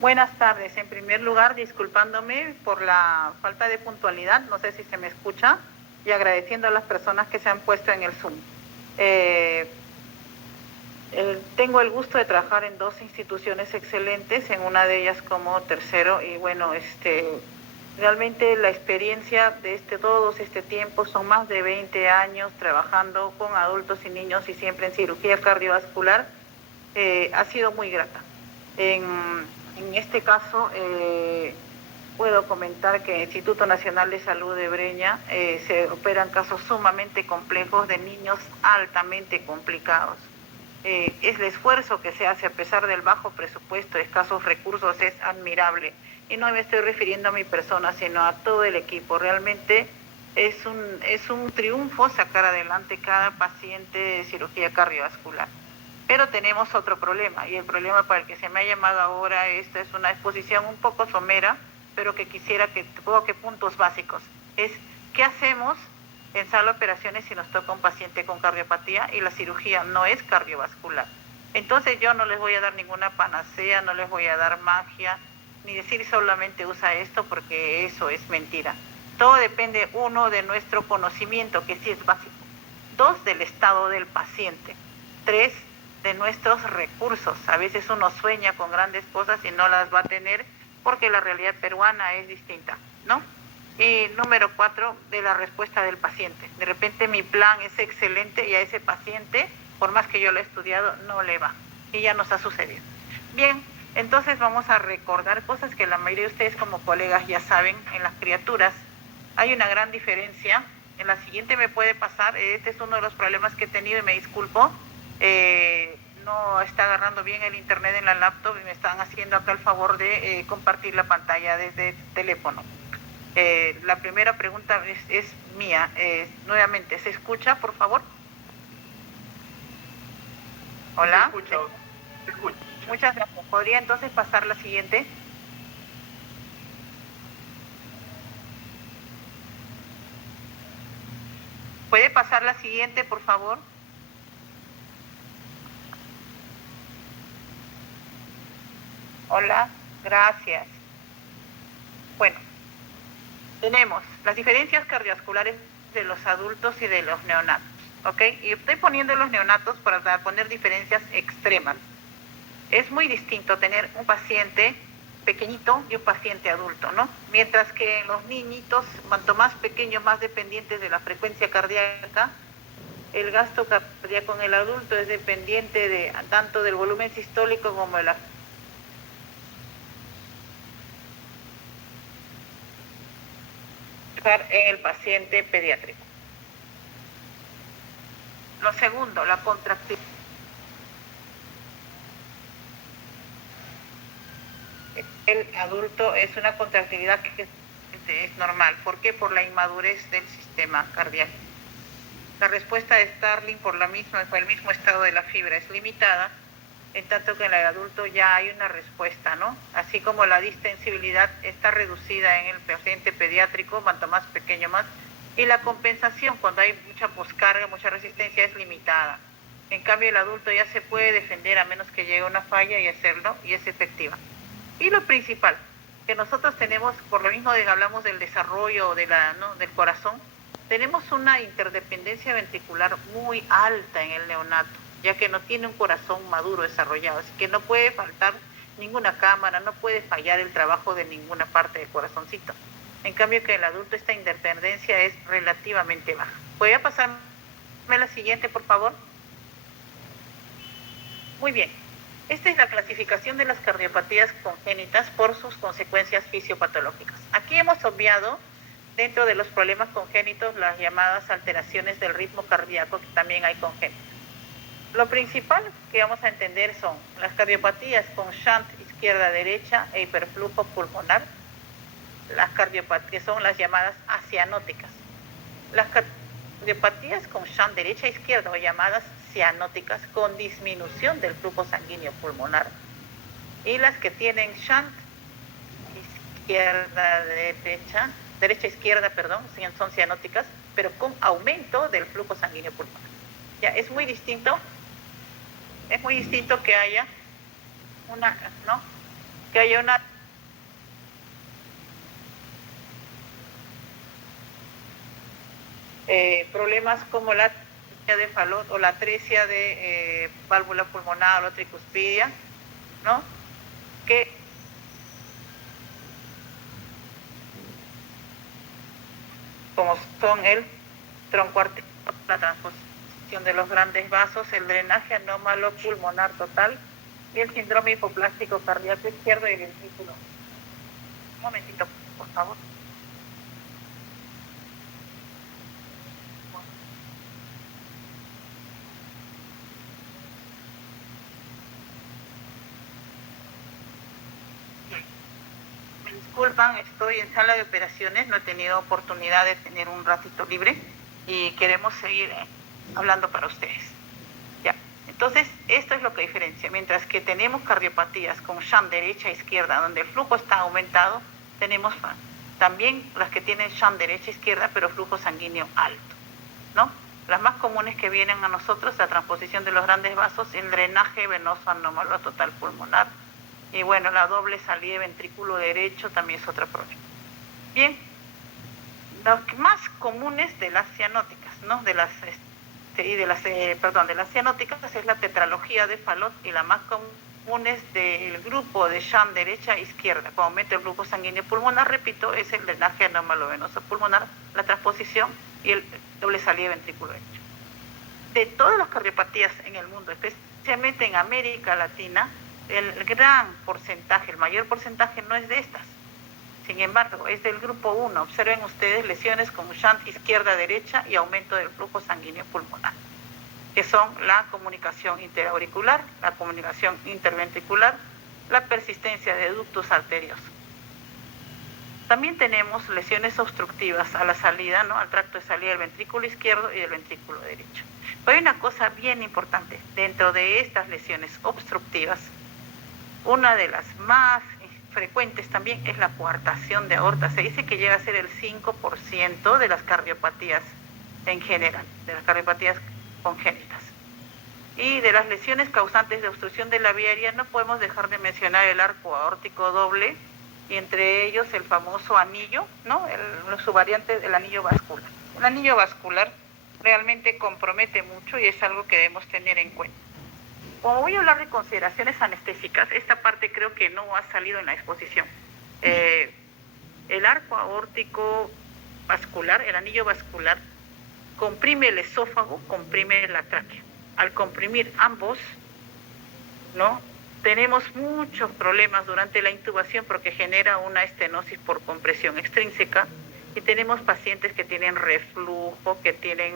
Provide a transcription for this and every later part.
Buenas tardes. En primer lugar, disculpándome por la falta de puntualidad, no sé si se me escucha, y agradeciendo a las personas que se han puesto en el Zoom. Tengo el gusto de trabajar en dos instituciones excelentes, en una de ellas como tercero, y bueno, realmente la experiencia de todo este tiempo son más de 20 años trabajando con adultos y niños y siempre en cirugía cardiovascular, ha sido muy grata. En este caso, puedo comentar que el Instituto Nacional de Salud de Breña se operan casos sumamente complejos de niños altamente complicados. El esfuerzo que se hace a pesar del bajo presupuesto, escasos recursos, es admirable. Y no me estoy refiriendo a mi persona, sino a todo el equipo. Realmente es un triunfo sacar adelante cada paciente de cirugía cardiovascular. Pero tenemos otro problema, y el problema para el que se me ha llamado ahora, esta es una exposición un poco somera, pero que quisiera que toque puntos básicos. Es, ¿qué hacemos en sala de operaciones si nos toca un paciente con cardiopatía y la cirugía no es cardiovascular? Entonces yo no les voy a dar ninguna panacea, no les voy a dar magia, ni decir solamente usa esto, porque eso es mentira. Todo depende, uno, de nuestro conocimiento, que sí es básico; dos, del estado del paciente; tres, de nuestros recursos. A veces uno sueña con grandes cosas y no las va a tener porque la realidad peruana es distinta, ¿no? Y número cuatro, de la respuesta del paciente. De repente mi plan es excelente y a ese paciente, por más que yo lo he estudiado, no le va. Y ya nos ha sucedido. Bien, entonces vamos a recordar cosas que la mayoría de ustedes como colegas ya saben. En las criaturas hay una gran diferencia. En la siguiente me puede pasar, este es uno de los problemas que he tenido y me disculpo. No está agarrando bien el internet en la laptop y me están haciendo acá el favor de compartir la pantalla desde teléfono. La primera pregunta es mía. Nuevamente, ¿se escucha, por favor? Hola. Se escucha. Muchas gracias. ¿Podría entonces pasar la siguiente? ¿Puede pasar la siguiente, por favor? Hola, gracias. Bueno, tenemos las diferencias cardiovasculares de los adultos y de los neonatos, ¿ok? Y estoy poniendo los neonatos para poner diferencias extremas. Es muy distinto tener un paciente pequeñito y un paciente adulto, ¿no? Mientras que los niñitos, cuanto más pequeños, más dependientes de la frecuencia cardíaca. El gasto cardíaco en el adulto es dependiente de tanto del volumen sistólico como de la en el paciente pediátrico. Lo segundo, la contractilidad. El adulto es una contractilidad que es normal. ¿Por qué? Por la inmadurez del sistema cardíaco. La respuesta de Starling por el mismo estado de la fibra es limitada, en tanto que en el adulto ya hay una respuesta, ¿no? Así como la distensibilidad está reducida en el paciente pediátrico, cuanto más pequeño más, y la compensación cuando hay mucha poscarga, mucha resistencia, es limitada. En cambio, el adulto ya se puede defender a menos que llegue una falla y hacerlo, y es efectiva. Y lo principal, que nosotros tenemos, por lo mismo de que hablamos del desarrollo del corazón, tenemos una interdependencia ventricular muy alta en el neonato, ya que no tiene un corazón maduro desarrollado, así que no puede faltar ninguna cámara, no puede fallar el trabajo de ninguna parte del corazoncito. En cambio que en el adulto esta independencia es relativamente baja. ¿Puede pasarme la siguiente, por favor? Muy bien. Esta es la clasificación de las cardiopatías congénitas por sus consecuencias fisiopatológicas. Aquí hemos obviado, dentro de los problemas congénitos, las llamadas alteraciones del ritmo cardíaco, que también hay congénitas. Lo principal que vamos a entender son las cardiopatías con shunt izquierda-derecha e hiperflujo pulmonar, las cardiopatías que son las llamadas acianóticas. Las cardiopatías con shunt derecha-izquierda o llamadas cianóticas con disminución del flujo sanguíneo pulmonar, y las que tienen shunt derecha-izquierda, son cianóticas, pero con aumento del flujo sanguíneo pulmonar. Ya, es muy distinto que haya una, ¿no? que haya una problemas como la atresia de Fallot o la atresia de válvula pulmonar o la tricuspidia, ¿no? Que como son el troncoarterial, la transposición de los grandes vasos, el drenaje anómalo pulmonar total y el síndrome hipoplástico cardíaco izquierdo y el ventrículo. Un momentito, por favor. Me disculpan, estoy en sala de operaciones, no he tenido oportunidad de tener un ratito libre y queremos seguir hablando para ustedes. Ya. Entonces, esto es lo que diferencia. Mientras que tenemos cardiopatías con shunt derecha e izquierda, donde el flujo está aumentado, tenemos también las que tienen shunt derecha e izquierda, pero flujo sanguíneo alto, ¿no? Las más comunes que vienen a nosotros, la transposición de los grandes vasos, el drenaje venoso anómalo total pulmonar, y bueno, la doble salida de ventrículo derecho también es otro problema. Bien, las más comunes de las cianóticas, ¿no? De las cianóticas es la tetralogía de Fallot, y la más común es del grupo de shunt derecha e izquierda. Con aumento del flujo sanguíneo pulmonar, repito, es el drenaje anómalo venoso pulmonar, la transposición y el doble salida de ventrículo derecho. De todas las cardiopatías en el mundo, especialmente en América Latina, el gran porcentaje, el mayor porcentaje no es de estas. Sin embargo, es del grupo 1. Observen ustedes lesiones con shunt izquierda-derecha y aumento del flujo sanguíneo pulmonar, que son la comunicación interauricular, la comunicación interventricular, la persistencia de ductos arteriosos. También tenemos lesiones obstructivas a la salida, ¿no? Al tracto de salida del ventrículo izquierdo y del ventrículo derecho. Pero hay una cosa bien importante. Dentro de estas lesiones obstructivas, una de las más frecuentes también es la coartación de aorta. Se dice que llega a ser el 5% de las cardiopatías en general, de las cardiopatías congénitas. Y de las lesiones causantes de obstrucción de la vía aérea no podemos dejar de mencionar el arco aórtico doble, y entre ellos el famoso anillo, ¿no? Su variante del anillo vascular. El anillo vascular realmente compromete mucho y es algo que debemos tener en cuenta. Como voy a hablar de consideraciones anestésicas, esta parte creo que no ha salido en la exposición. El arco aórtico vascular, el anillo vascular, comprime el esófago, comprime la tráquea. Al comprimir ambos, ¿no? Tenemos muchos problemas durante la intubación porque genera una estenosis por compresión extrínseca, y tenemos pacientes que tienen reflujo, que tienen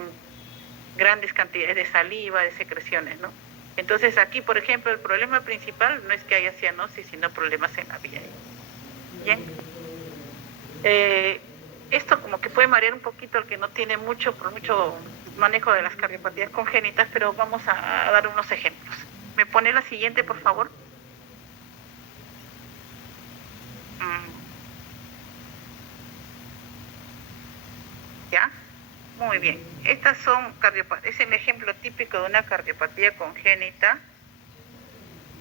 grandes cantidades de saliva, de secreciones, ¿no? Entonces aquí, por ejemplo, el problema principal no es que haya cianosis, sino problemas en la vía aérea. Bien. Esto como que puede marear un poquito al que no tiene mucho manejo de las cardiopatías congénitas, pero vamos a dar unos ejemplos. ¿Me pone la siguiente, por favor? ¿Ya? Muy bien. Estas son es el ejemplo típico de una cardiopatía congénita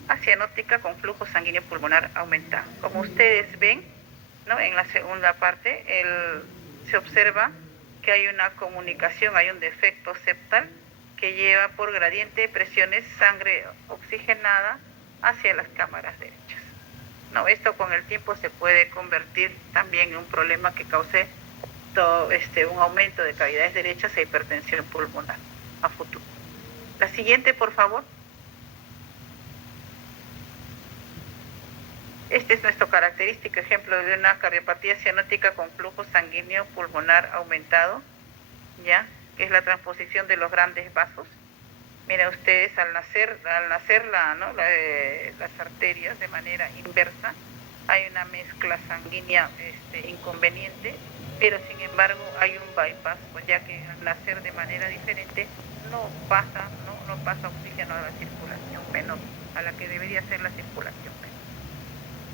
acianótica con flujo sanguíneo pulmonar aumentado. Como ustedes ven, ¿no? En la segunda parte se observa que hay una comunicación, hay un defecto septal que lleva por gradiente de presiones sangre oxigenada hacia las cámaras derechas. No, esto con el tiempo se puede convertir también en un problema que cause un aumento de cavidades derechas e hipertensión pulmonar a futuro. La siguiente, por favor. Este es nuestro característico ejemplo de una cardiopatía cianótica con flujo sanguíneo pulmonar aumentado, ¿ya? Que es la transposición de los grandes vasos. Miren ustedes, al nacer las arterias de manera inversa, hay una mezcla sanguínea inconveniente, pero sin embargo hay un bypass, pues ya que al nacer de manera diferente no pasa oxígeno a la circulación venosa, a la que debería ser la circulación venosa.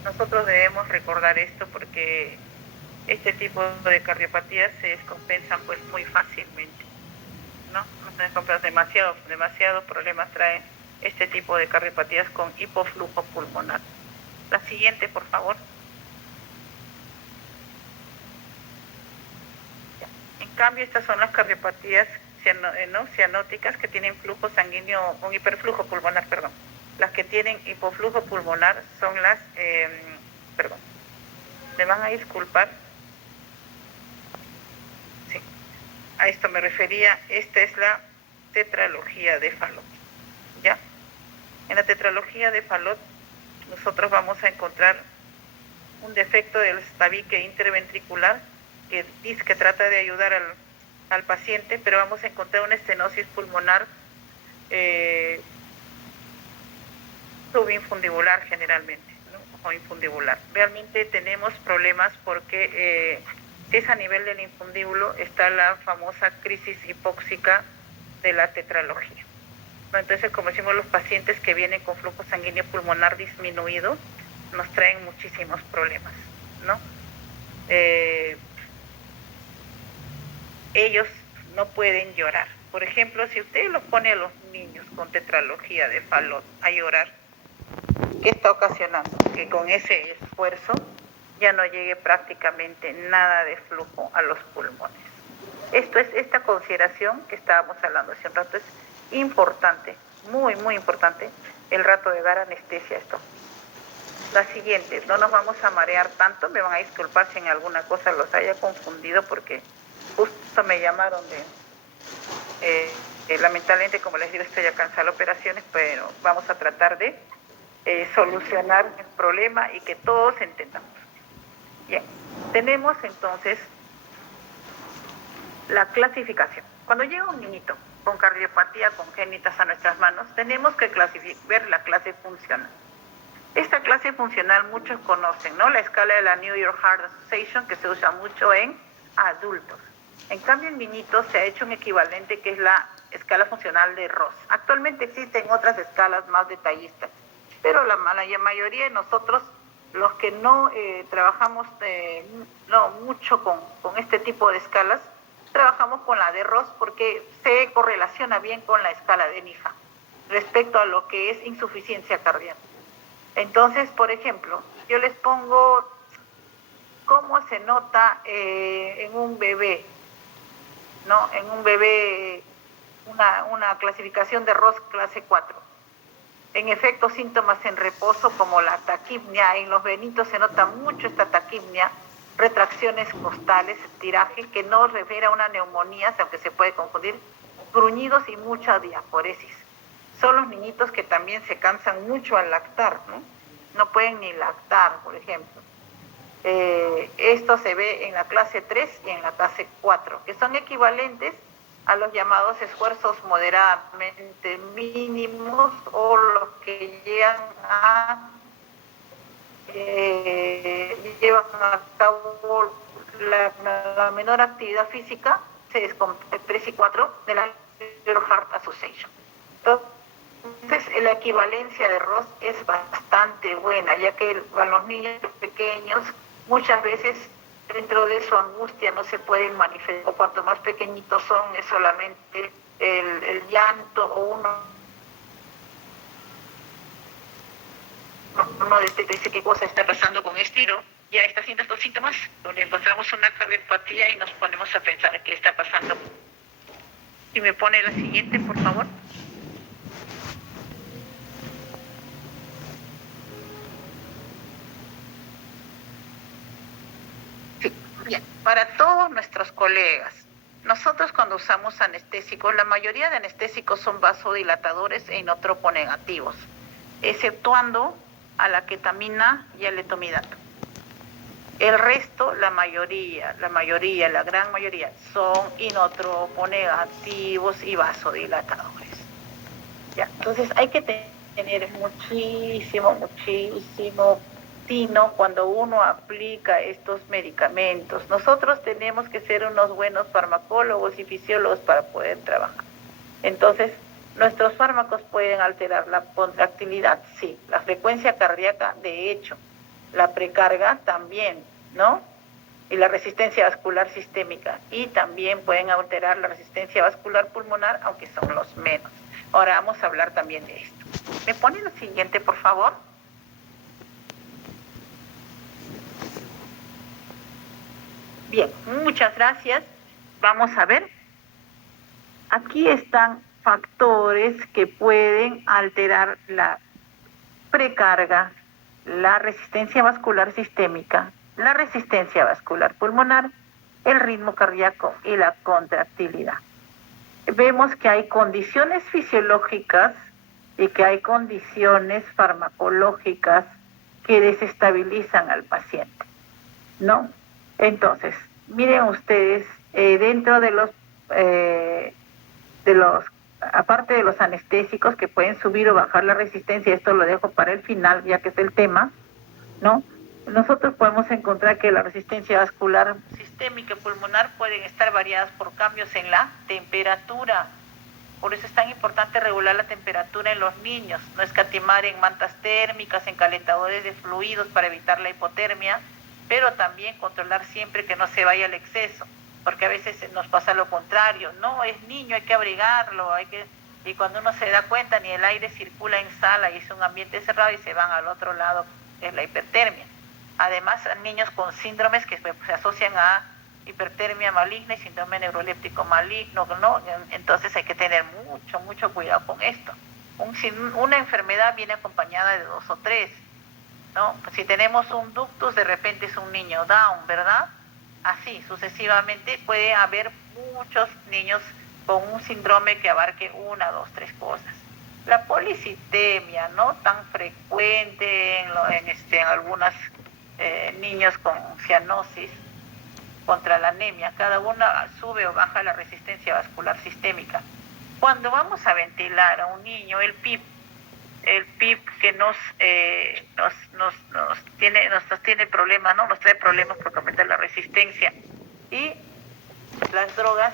Nosotros debemos recordar esto porque este tipo de cardiopatías se descompensan pues muy fácilmente, ¿no? Demasiados problemas traen este tipo de cardiopatías con hipoflujo pulmonar. La siguiente, por favor. En cambio, estas son las cardiopatías cianóticas que tienen flujo sanguíneo, con hiperflujo pulmonar, perdón. Las que tienen hipoflujo pulmonar son las, perdón, me van a disculpar. Sí, a esto me refería. Esta es la tetralogía de Fallot, ¿ya? En la tetralogía de Fallot nosotros vamos a encontrar un defecto del tabique interventricular que dice que trata de ayudar al paciente, pero vamos a encontrar una estenosis pulmonar subinfundibular generalmente, ¿no? O infundibular. Realmente tenemos problemas porque es a nivel del infundíbulo, está la famosa crisis hipóxica de la tetralogía. Entonces, como decimos, los pacientes que vienen con flujo sanguíneo pulmonar disminuido nos traen muchísimos problemas, ¿no? Ellos no pueden llorar. Por ejemplo, si usted los pone a los niños con tetralogía de Fallot a llorar, ¿qué está ocasionando? Que con ese esfuerzo ya no llegue prácticamente nada de flujo a los pulmones. Esta consideración que estábamos hablando hace un rato es importante, muy, muy importante, el rato de dar anestesia a esto. La siguiente, no nos vamos a marear tanto, me van a disculpar si en alguna cosa los haya confundido porque justo me llamaron lamentablemente, como les digo, estoy ya cansada de operaciones, pero vamos a tratar de solucionar el problema y que todos entendamos. Bien, tenemos entonces la clasificación. Cuando llega un niñito con cardiopatía congénita a nuestras manos, tenemos que ver la clase funcional. Esta clase funcional muchos conocen, ¿no? La escala de la New York Heart Association, que se usa mucho en adultos. En cambio, en niñitos se ha hecho un equivalente que es la escala funcional de Ross. Actualmente existen otras escalas más detallistas, pero la mayoría de nosotros, los que no trabajamos mucho con este tipo de escalas, trabajamos con la de Ross porque se correlaciona bien con la escala de NIFA respecto a lo que es insuficiencia cardíaca. Entonces, por ejemplo, yo les pongo cómo se nota en un bebé, ¿no? En un bebé una clasificación de Ross clase 4. En efecto, síntomas en reposo como la taquipnia, en los benitos se nota mucho esta taquipnia, retracciones costales, tiraje, que no refiere a una neumonía, aunque se puede confundir, gruñidos y mucha diaforesis. Son los niñitos que también se cansan mucho al lactar, ¿no? No pueden ni lactar, por ejemplo. Esto se ve en la clase 3 y en la clase 4, que son equivalentes a los llamados esfuerzos moderadamente mínimos o los que llevan a cabo la menor actividad física, se descompone 3 y 4 de la Heart Association. Entonces, la equivalencia de Ross es bastante buena, ya que a los niños pequeños muchas veces dentro de su angustia no se pueden manifestar. Cuanto más pequeñitos son, es solamente el llanto o uno dice qué cosa está pasando con este tiro. Ya está haciendo estos síntomas, donde encontramos una cardiopatía y nos ponemos a pensar qué está pasando. Si me pone la siguiente, por favor. Sí, bien. Para todos nuestros colegas, nosotros cuando usamos anestésicos, la mayoría de anestésicos son vasodilatadores e inotroponegativos, exceptuando a la ketamina y al etomidato. El resto, la gran mayoría, son inotroponegativos y vasodilatadores. ¿Ya? Entonces hay que tener muchísimo tino cuando uno aplica estos medicamentos. Nosotros tenemos que ser unos buenos farmacólogos y fisiólogos para poder trabajar. Entonces, ¿nuestros fármacos pueden alterar la contractilidad? Sí. La frecuencia cardíaca, de hecho. La precarga también, ¿no? Y la resistencia vascular sistémica. Y también pueden alterar la resistencia vascular pulmonar, aunque son los menos. Ahora vamos a hablar también de esto. ¿Me pone lo siguiente, por favor? Bien, muchas gracias. Vamos a ver. Aquí están factores que pueden alterar la precarga, la resistencia vascular sistémica, la resistencia vascular pulmonar, el ritmo cardíaco y la contractilidad. Vemos que hay condiciones fisiológicas y que hay condiciones farmacológicas que desestabilizan al paciente, ¿no? Entonces, miren ustedes, dentro de los, aparte de los anestésicos que pueden subir o bajar la resistencia, esto lo dejo para el final, ya que es el tema, ¿no? Nosotros podemos encontrar que la resistencia vascular sistémica y pulmonar pueden estar variadas por cambios en la temperatura. Por eso es tan importante regular la temperatura en los niños, no escatimar en mantas térmicas, en calentadores de fluidos para evitar la hipotermia, pero también controlar siempre que no se vaya al exceso, porque a veces nos pasa lo contrario, no, es niño, hay que abrigarlo, y cuando uno se da cuenta ni el aire circula en sala y es un ambiente cerrado y se van al otro lado, es la hipertermia. Además, niños con síndromes que se asocian a hipertermia maligna y síndrome neuroléptico maligno, ¿no? Entonces hay que tener mucho cuidado con esto. Una enfermedad viene acompañada de 2 o 3, ¿no? Si tenemos un ductus, de repente es un niño Down, ¿verdad? Así, sucesivamente, puede haber muchos niños con un síndrome que abarque 1, 2, 3 cosas. La policitemia, ¿no? Tan frecuente en algunos niños con cianosis, contra la anemia, cada una sube o baja la resistencia vascular sistémica. Cuando vamos a ventilar a un niño, el PIP que nos tiene problemas, ¿no? Nos trae problemas porque aumenta la resistencia, y las drogas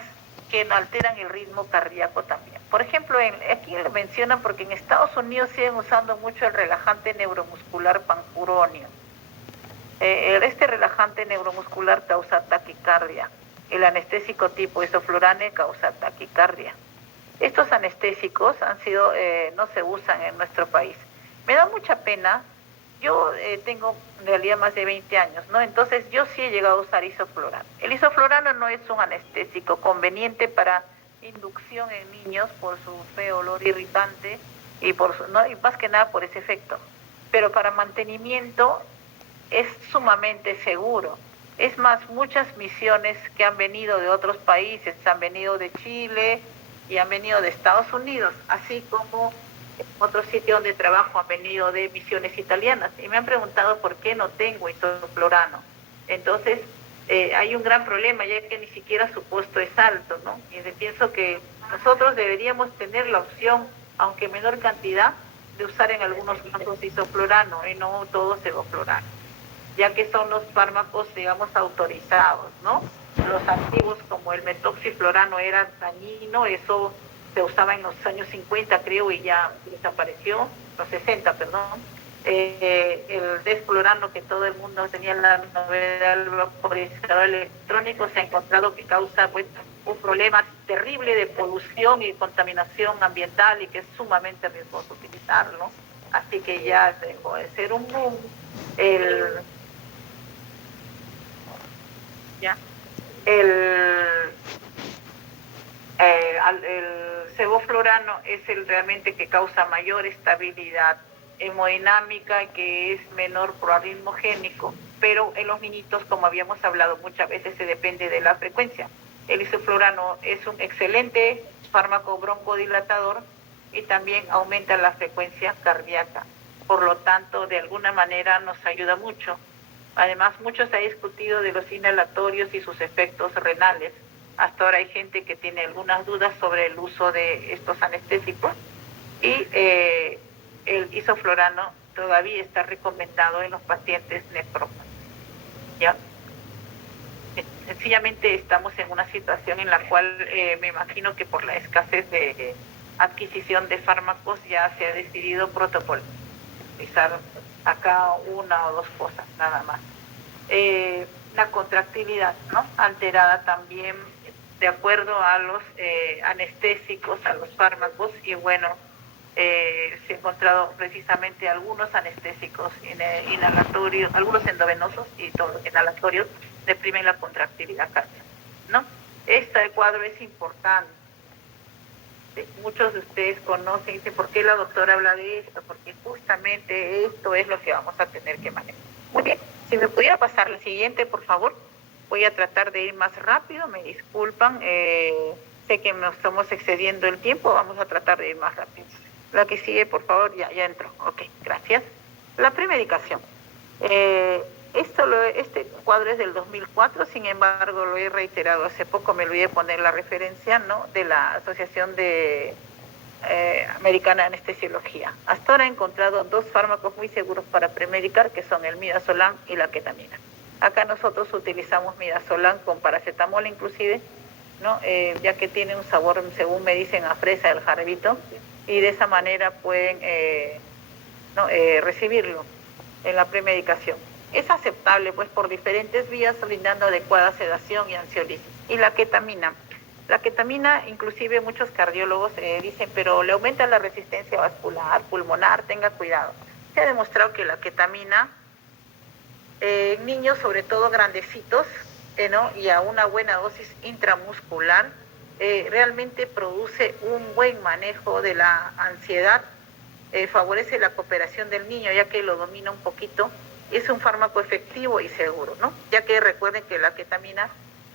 que alteran el ritmo cardíaco también. Por ejemplo, aquí lo mencionan porque en Estados Unidos siguen usando mucho el relajante neuromuscular pancuronio. Este relajante neuromuscular causa taquicardia. El anestésico tipo isoflurane causa taquicardia. Estos anestésicos no se usan en nuestro país. Me da mucha pena. Yo tengo en realidad más de 20 años, ¿no? Entonces yo sí he llegado a usar isoflurano. El isoflurano no es un anestésico conveniente para inducción en niños por su feo olor irritante y más que nada por ese efecto. Pero para mantenimiento es sumamente seguro. Es más, muchas misiones que han venido de otros países, han venido de Chile y han venido de Estados Unidos, así como otros sitios donde trabajo han venido de misiones italianas, y me han preguntado por qué no tengo isoflurano. Entonces, hay un gran problema, ya que ni siquiera su costo es alto, ¿no? Y pienso que nosotros deberíamos tener la opción, aunque en menor cantidad, de usar en algunos casos isoflurano y no todo sevoflurano, ya que son los fármacos, digamos, autorizados, ¿no? Los antiguos, como el metoxiflorano, era dañino, eso se usaba en los años 50, creo, y ya desapareció, los 60, perdón. El desflorano, que todo el mundo tenía la novedad del vaporizador electrónico, se ha encontrado que causa, pues, un problema terrible de polución y contaminación ambiental, y que es sumamente riesgoso utilizarlo. Así que ya dejó de ser un boom. El sevoflurano es el realmente que causa mayor estabilidad hemodinámica, que es menor proarritmogénico, pero en los niñitos, como habíamos hablado muchas veces, se depende de la frecuencia. El isoflurano es un excelente fármaco broncodilatador y también aumenta la frecuencia cardíaca. Por lo tanto, de alguna manera nos ayuda mucho. Además, mucho se ha discutido de los inhalatorios y sus efectos renales. Hasta ahora hay gente que tiene algunas dudas sobre el uso de estos anestésicos, y el isoflurano todavía está recomendado en los pacientes nefrópatas. ¿Ya? Sencillamente estamos en una situación en la cual me imagino que por la escasez de adquisición de fármacos ya se ha decidido protocolizar acá 1 o 2 cosas nada más. La contractilidad, ¿no? Alterada también de acuerdo a los anestésicos, a los fármacos, y bueno, se ha encontrado precisamente algunos anestésicos inhalatorios, algunos endovenosos y todos inhalatorios, deprimen la contractilidad cardíaca, ¿no? Este cuadro es importante. Muchos de ustedes conocen y dicen, ¿por qué la doctora habla de esto? Porque justamente esto es lo que vamos a tener que manejar. Muy bien, si me pudiera pasar la siguiente, por favor. Voy a tratar de ir más rápido, me disculpan. Sé que nos estamos excediendo el tiempo, vamos a tratar de ir más rápido. La que sigue, por favor, ya entró. Ok, gracias. La premedicación. Este cuadro es del 2004, sin embargo lo he reiterado hace poco, me olvidé poner la referencia, ¿no?, de la Asociación Americana de Anestesiología. Hasta ahora he encontrado 2 fármacos muy seguros para premedicar, que son el midazolam y la ketamina. Acá nosotros utilizamos midazolam con paracetamol inclusive, ¿no? Ya que tiene un sabor, según me dicen, a fresa del jarbito, y de esa manera pueden recibirlo en la premedicación. Es aceptable pues por diferentes vías, brindando adecuada sedación y ansiolisis. Y la ketamina inclusive muchos cardiólogos dicen, pero le aumenta la resistencia vascular, pulmonar, tenga cuidado. Se ha demostrado que la ketamina en niños, sobre todo grandecitos, y a una buena dosis intramuscular, realmente produce un buen manejo de la ansiedad, favorece la cooperación del niño, ya que lo domina un poquito. Es un fármaco efectivo y seguro, ¿no? Ya que recuerden que la ketamina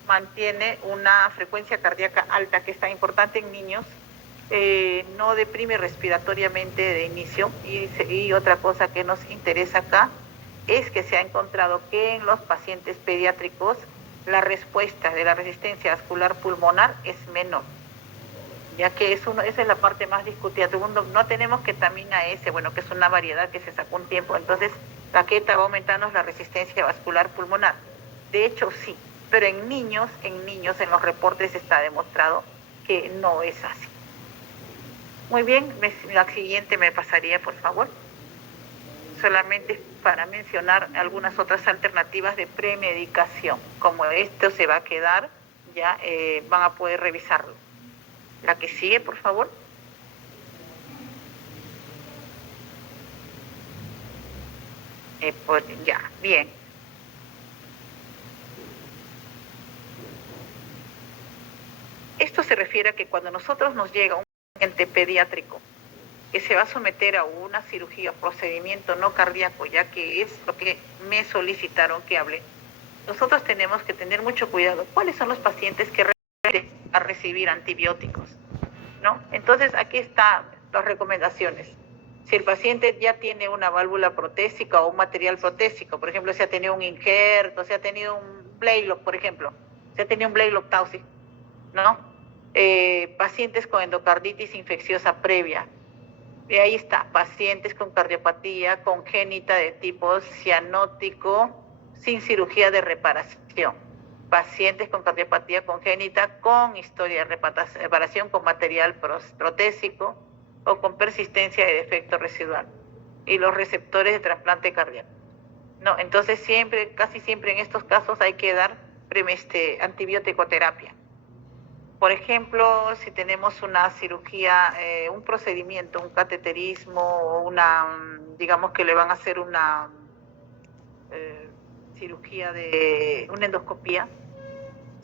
mantiene una frecuencia cardíaca alta, que es tan importante en niños, no deprime respiratoriamente de inicio, y otra cosa que nos interesa acá es que se ha encontrado que en los pacientes pediátricos la respuesta de la resistencia vascular pulmonar es menor, ya que esa es la parte más discutida. Segundo, no tenemos ketamina S, bueno, que es una variedad que se sacó un tiempo, entonces la keta va a aumentarnos la resistencia vascular pulmonar. De hecho, sí, pero en niños, en los reportes está demostrado que no es así. Muy bien, la siguiente me pasaría, por favor. Solamente para mencionar algunas otras alternativas de premedicación. Como esto se va a quedar, ya van a poder revisarlo. La que sigue, por favor. Ya, bien. Esto se refiere a que cuando nosotros nos llega un paciente pediátrico que se va a someter a una cirugía, procedimiento no cardíaco, ya que es lo que me solicitaron que hable, nosotros tenemos que tener mucho cuidado. ¿Cuáles son los pacientes que requieren a recibir antibióticos? ¿No? Entonces, aquí están las recomendaciones. Si el paciente ya tiene una válvula protésica o un material protésico, por ejemplo, si ha tenido un injerto, si ha tenido un Blaylock, por ejemplo, si ha tenido un Blaylock Taussig, ¿no? Pacientes con endocarditis infecciosa previa. Y ahí está, pacientes con cardiopatía congénita de tipo cianótico sin cirugía de reparación. Pacientes con cardiopatía congénita con historia de reparación con material protésico o con persistencia de defecto residual. Y los receptores de trasplante cardíaco. No, entonces casi siempre en estos casos hay que dar antibiótico-terapia. Por ejemplo, si tenemos una cirugía, un procedimiento, un cateterismo, o digamos que le van a hacer una cirugía de una endoscopía,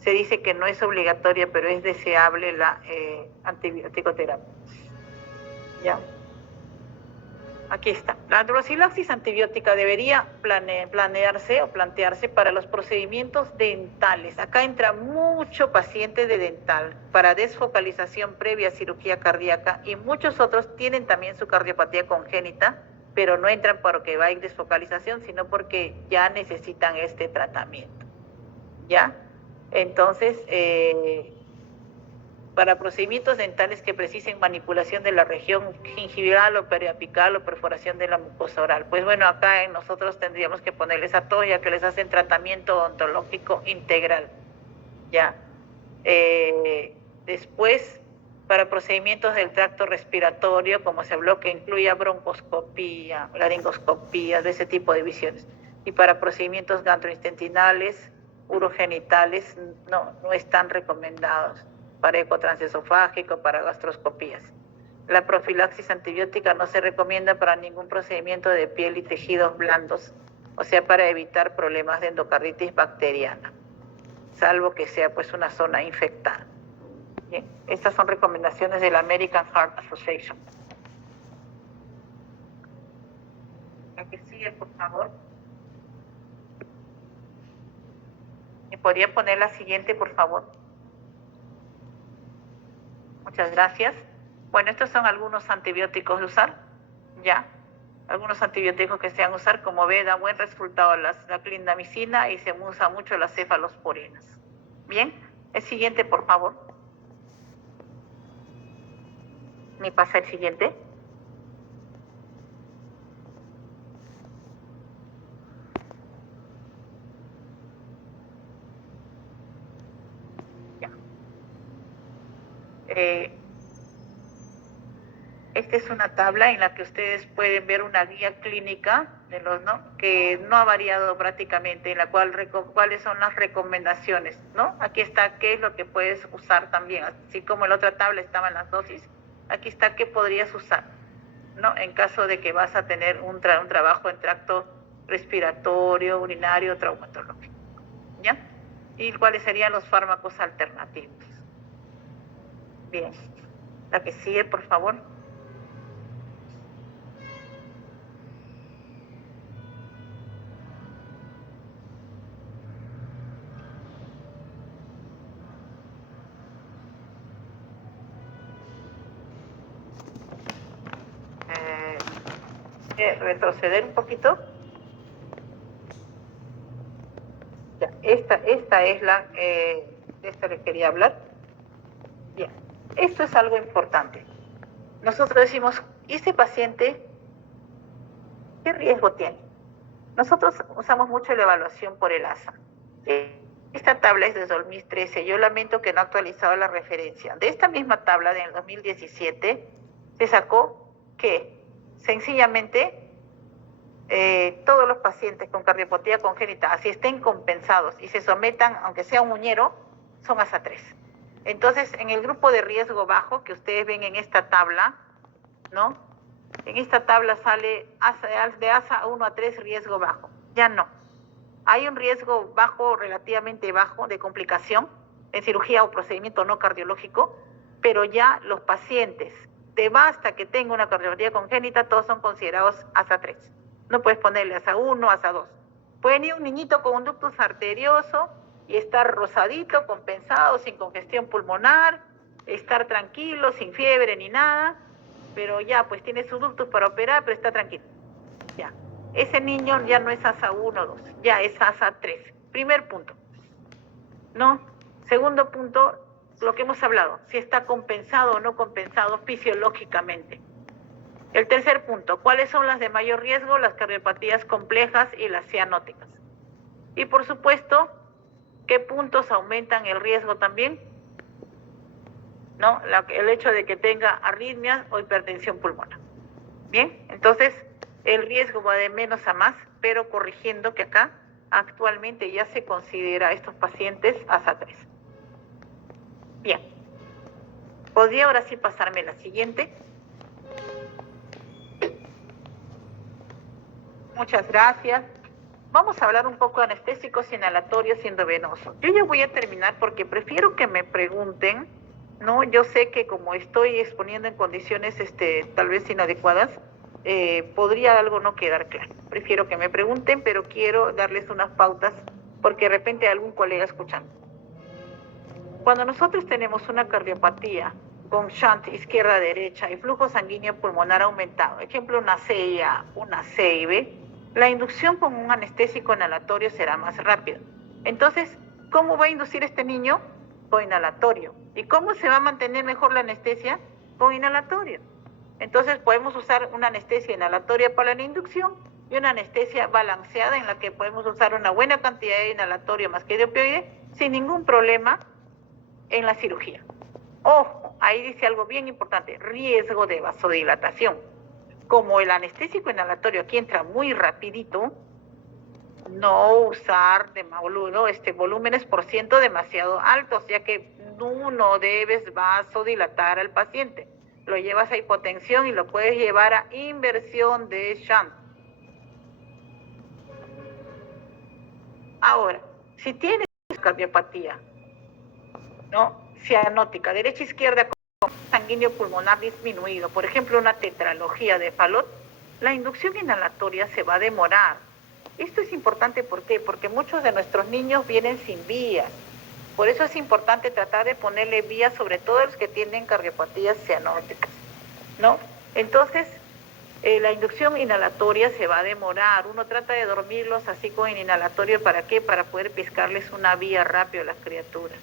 se dice que no es obligatoria, pero es deseable la antibiótico-terapia. ¿Ya? Aquí está. La profilaxis antibiótica debería planearse o plantearse para los procedimientos dentales. Acá entra mucho paciente de dental para desfocalización previa a cirugía cardíaca, y muchos otros tienen también su cardiopatía congénita, pero no entran porque va en desfocalización, sino porque ya necesitan este tratamiento. ¿Ya? Entonces, para procedimientos dentales que precisen manipulación de la región gingival o periapical o perforación de la mucosa oral. Pues bueno, acá nosotros tendríamos que ponerles a todos, ya que les hacen tratamiento odontológico integral. ¿Ya? Después, para procedimientos del tracto respiratorio, como se habló, que incluya broncoscopía, laringoscopía, de ese tipo de visiones. Y para procedimientos gastrointestinales, urogenitales, no están recomendados. Para eco transesofágico, para gastroscopías. La profilaxis antibiótica no se recomienda para ningún procedimiento de piel y tejidos blandos, o sea, para evitar problemas de endocarditis bacteriana. salvo que sea pues una zona infectada. Bien, estas son recomendaciones de la American Heart Association. La que sigue, por favor. ¿Me podría poner la siguiente, por favor? Muchas gracias. Bueno, estos son algunos antibióticos de usar, ya. Algunos antibióticos que se han usar, como ve, da buen resultado la clindamicina y se usa mucho las cefalosporinas. Bien, el siguiente, por favor. ¿Me pasa el siguiente? Ya. Esta es una tabla en la que ustedes pueden ver una guía clínica de los, ¿no?, que no ha variado prácticamente, en la cual cuáles son las recomendaciones, ¿no? Aquí está qué es lo que puedes usar también, así como en la otra tabla estaban las dosis, aquí está qué podrías usar, ¿no? En caso de que vas a tener un trabajo en tracto respiratorio, urinario, traumatológico, ¿ya? Y cuáles serían los fármacos alternativos. Bien, la que sigue, por favor. Retroceder un poquito. Ya, esta es la, de esta le quería hablar. Bien, esto es algo importante. Nosotros decimos, ¿y este paciente qué riesgo tiene? Nosotros usamos mucho la evaluación por el ASA. Esta tabla es de 2013, yo lamento que no ha actualizado la referencia. De esta misma tabla del 2017 se sacó que sencillamente todos los pacientes con cardiopatía congénita, así estén compensados y se sometan, aunque sea un uñero, son ASA 3. Entonces, en el grupo de riesgo bajo que ustedes ven en esta tabla, ¿no? En esta tabla sale de ASA 1 a 3 riesgo bajo. Ya no. Hay un riesgo bajo, relativamente bajo, de complicación en cirugía o procedimiento no cardiológico, pero ya los pacientes de basta que tenga una cardiopatía congénita, todos son considerados ASA 3. No puedes ponerle ASA 1, ASA 2. Pueden ir un niñito con un ductus arterioso y estar rosadito, compensado, sin congestión pulmonar, estar tranquilo, sin fiebre ni nada, pero ya pues tiene su ductus para operar, pero está tranquilo. Ya. Ese niño ya no es ASA 1 o 2, ya es ASA 3. Primer punto. ¿No? Segundo punto, lo que hemos hablado, si está compensado o no compensado fisiológicamente. El tercer punto, ¿cuáles son las de mayor riesgo? Las cardiopatías complejas y las cianóticas. Y por supuesto, ¿qué puntos aumentan el riesgo también? ¿No? El hecho de que tenga arritmias o hipertensión pulmonar. Bien, entonces el riesgo va de menos a más, pero corrigiendo que acá actualmente ya se considera a estos pacientes ASA 3. Bien, ¿podría ahora sí pasarme la siguiente? Muchas gracias. Vamos a hablar un poco de anestésicos inhalatorios y endovenosos. Yo ya voy a terminar porque prefiero que me pregunten, ¿no? Yo sé que como estoy exponiendo en condiciones tal vez inadecuadas, podría algo no quedar claro. Prefiero que me pregunten, pero quiero darles unas pautas porque de repente hay algún colega escuchando. Cuando nosotros tenemos una cardiopatía con shunt izquierda-derecha y flujo sanguíneo pulmonar aumentado, ejemplo una CIA, una CIB, la inducción con un anestésico inhalatorio será más rápido. Entonces, ¿cómo va a inducir este niño? Con inhalatorio. ¿Y cómo se va a mantener mejor la anestesia? Con inhalatorio. Entonces podemos usar una anestesia inhalatoria para la inducción y una anestesia balanceada en la que podemos usar una buena cantidad de inhalatorio más que de opioide sin ningún problema en la cirugía. Ojo, ahí dice algo bien importante, riesgo de vasodilatación. Como el anestésico inhalatorio aquí entra muy rapidito, no usar de volúmenes por ciento demasiado altos, ya que no debes vasodilatar al paciente. Lo llevas a hipotensión y lo puedes llevar a inversión de shunt. Ahora, si tienes cardiopatía, ¿no? Cianótica, derecha izquierda con sanguíneo pulmonar disminuido, por ejemplo, una tetralogía de Fallot, la inducción inhalatoria se va a demorar. Esto es importante, ¿por qué? Porque muchos de nuestros niños vienen sin vías. Por eso es importante tratar de ponerle vías, sobre todo los que tienen cardiopatías cianóticas, ¿no? Entonces, la inducción inhalatoria se va a demorar. Uno trata de dormirlos así con el inhalatorio, ¿para qué? Para poder pescarles una vía rápido a las criaturas,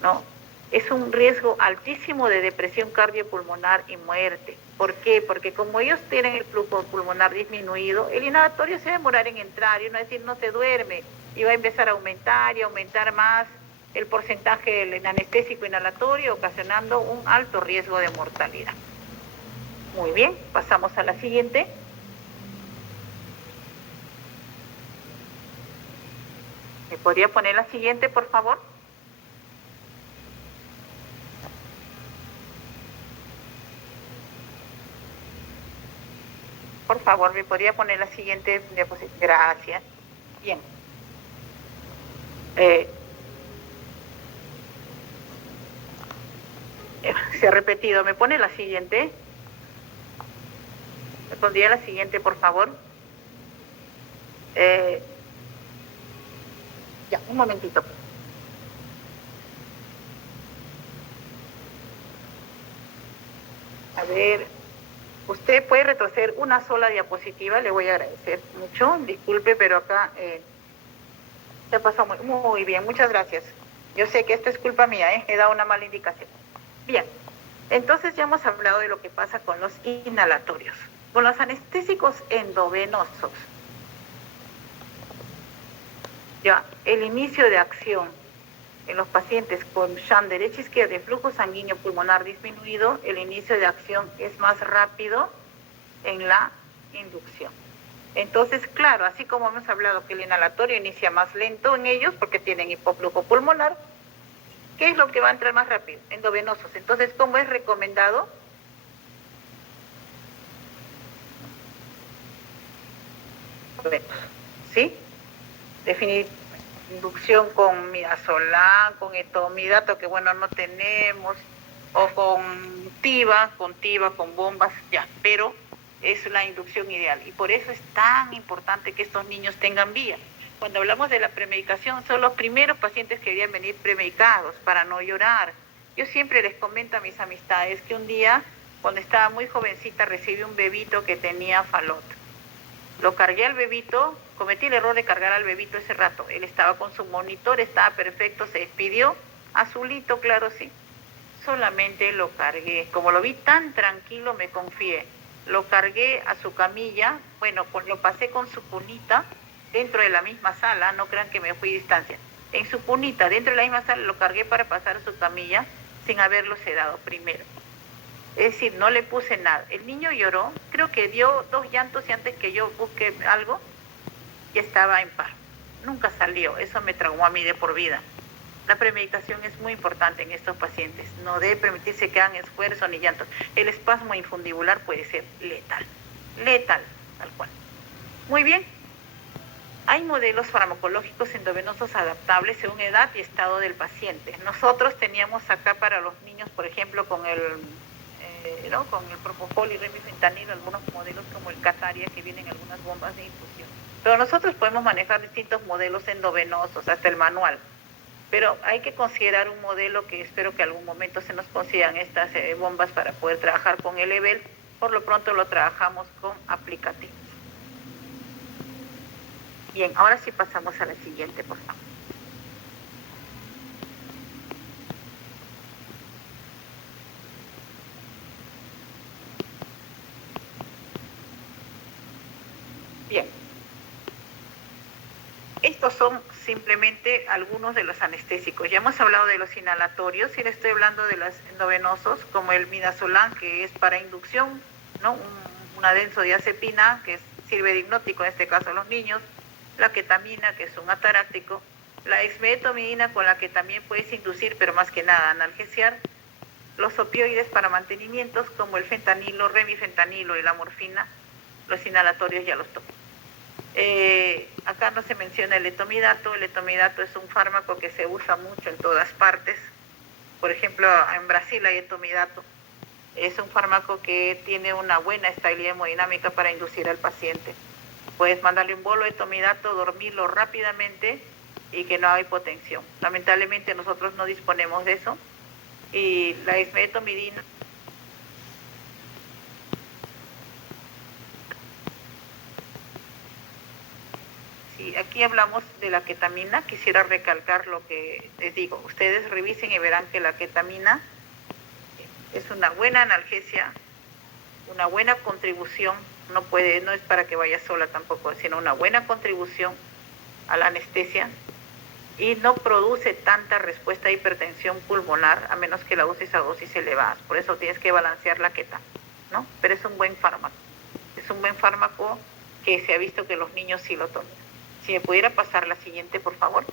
¿no? Es un riesgo altísimo de depresión cardiopulmonar y muerte. ¿Por qué? Porque como ellos tienen el flujo pulmonar disminuido, el inhalatorio se va a demorar en entrar, y uno va a decir, no se duerme, y va a empezar a aumentar y aumentar más el porcentaje del anestésico inhalatorio, ocasionando un alto riesgo de mortalidad. Muy bien, pasamos a la siguiente. ¿Me podría poner la siguiente, por favor? Por favor, ¿me podría poner la siguiente diapositiva? Gracias. Bien. Se ha repetido. ¿Me pone la siguiente? ¿Me pondría la siguiente, por favor? Ya, un momentito. A ver, usted puede retroceder una sola diapositiva, le voy a agradecer mucho. Disculpe, pero acá se ha pasado muy bien, muchas gracias. Yo sé que esto es culpa mía, he dado una mala indicación. Bien, entonces ya hemos hablado de lo que pasa con los inhalatorios. Con los anestésicos endovenosos, ya, el inicio de acción en los pacientes con Shunt derecha izquierda y flujo sanguíneo pulmonar disminuido, el inicio de acción es más rápido en la inducción. Entonces, claro, así como hemos hablado que el inhalatorio inicia más lento en ellos porque tienen hipoflujo pulmonar, ¿qué es lo que va a entrar más rápido? Endovenosos. Entonces, ¿cómo es recomendado? ¿Sí? Definitivamente. Inducción con midazolam, con etomidato, que bueno, no tenemos, o con TIVA, con bombas, ya, pero es la inducción ideal. Y por eso es tan importante que estos niños tengan vía. Cuando hablamos de la premedicación, son los primeros pacientes que deberían venir premedicados para no llorar. Yo siempre les comento a mis amistades que un día, cuando estaba muy jovencita, recibí un bebito que tenía Fallot. Lo cargué al bebito, cometí el error de cargar al bebito ese rato. Él estaba con su monitor, estaba perfecto, se despidió, azulito, claro, sí. Solamente lo cargué. Como lo vi tan tranquilo, me confié. Lo cargué a su camilla, bueno, lo pasé con su cunita dentro de la misma sala, no crean que me fui a distancia. En su cunita, dentro de la misma sala, lo cargué para pasar a su camilla sin haberlo sedado primero. Es decir, no le puse nada. El niño lloró, creo que dio 2 llantos y antes que yo busque algo, ya estaba en paro. Nunca salió, eso me traumó a mí de por vida. La premedicación es muy importante en estos pacientes. No debe permitirse que hagan esfuerzo ni llantos. El espasmo infundibular puede ser letal. Letal, tal cual. Muy bien. Hay modelos farmacológicos endovenosos adaptables según edad y estado del paciente. Nosotros teníamos acá para los niños, por ejemplo, con el propofol y remifentanil, algunos modelos como el Cataria, que vienen algunas bombas de infusión. Pero nosotros podemos manejar distintos modelos endovenosos, hasta el manual. Pero hay que considerar un modelo que espero que algún momento se nos consigan estas bombas para poder trabajar con el EBEL. Por lo pronto lo trabajamos con aplicativos. Bien, ahora sí pasamos a la siguiente, por favor. Bien. Estos son simplemente algunos de los anestésicos. Ya hemos hablado de los inhalatorios y le estoy hablando de los endovenosos, como el midazolam, que es para inducción, ¿no? Una benzodiazepina, que sirve de hipnótico, en este caso a los niños, la ketamina, que es un ataráctico, la exmedetomidina, con la que también puedes inducir, pero más que nada analgesiar, los opioides para mantenimientos, como el fentanilo, remifentanilo y la morfina, los inhalatorios ya los tomo. Acá no se menciona el etomidato. El etomidato es un fármaco que se usa mucho en todas partes. Por ejemplo, en Brasil hay etomidato. Es un fármaco que tiene una buena estabilidad hemodinámica para inducir al paciente. Puedes mandarle un bolo de etomidato, dormirlo rápidamente y que no haga hipotensión. Lamentablemente nosotros no disponemos de eso. Y la esmetomidina. Sí, aquí hablamos de la ketamina. Quisiera recalcar lo que les digo. Ustedes revisen y verán que la ketamina es una buena analgesia, una buena contribución. No es para que vaya sola tampoco, sino una buena contribución a la anestesia y no produce tanta respuesta a hipertensión pulmonar a menos que la uses a dosis elevadas. Por eso tienes que balancear la ketamina, ¿no? Pero es un buen fármaco. Es un buen fármaco que se ha visto que los niños sí lo toman. Si me pudiera pasar la siguiente, por favor.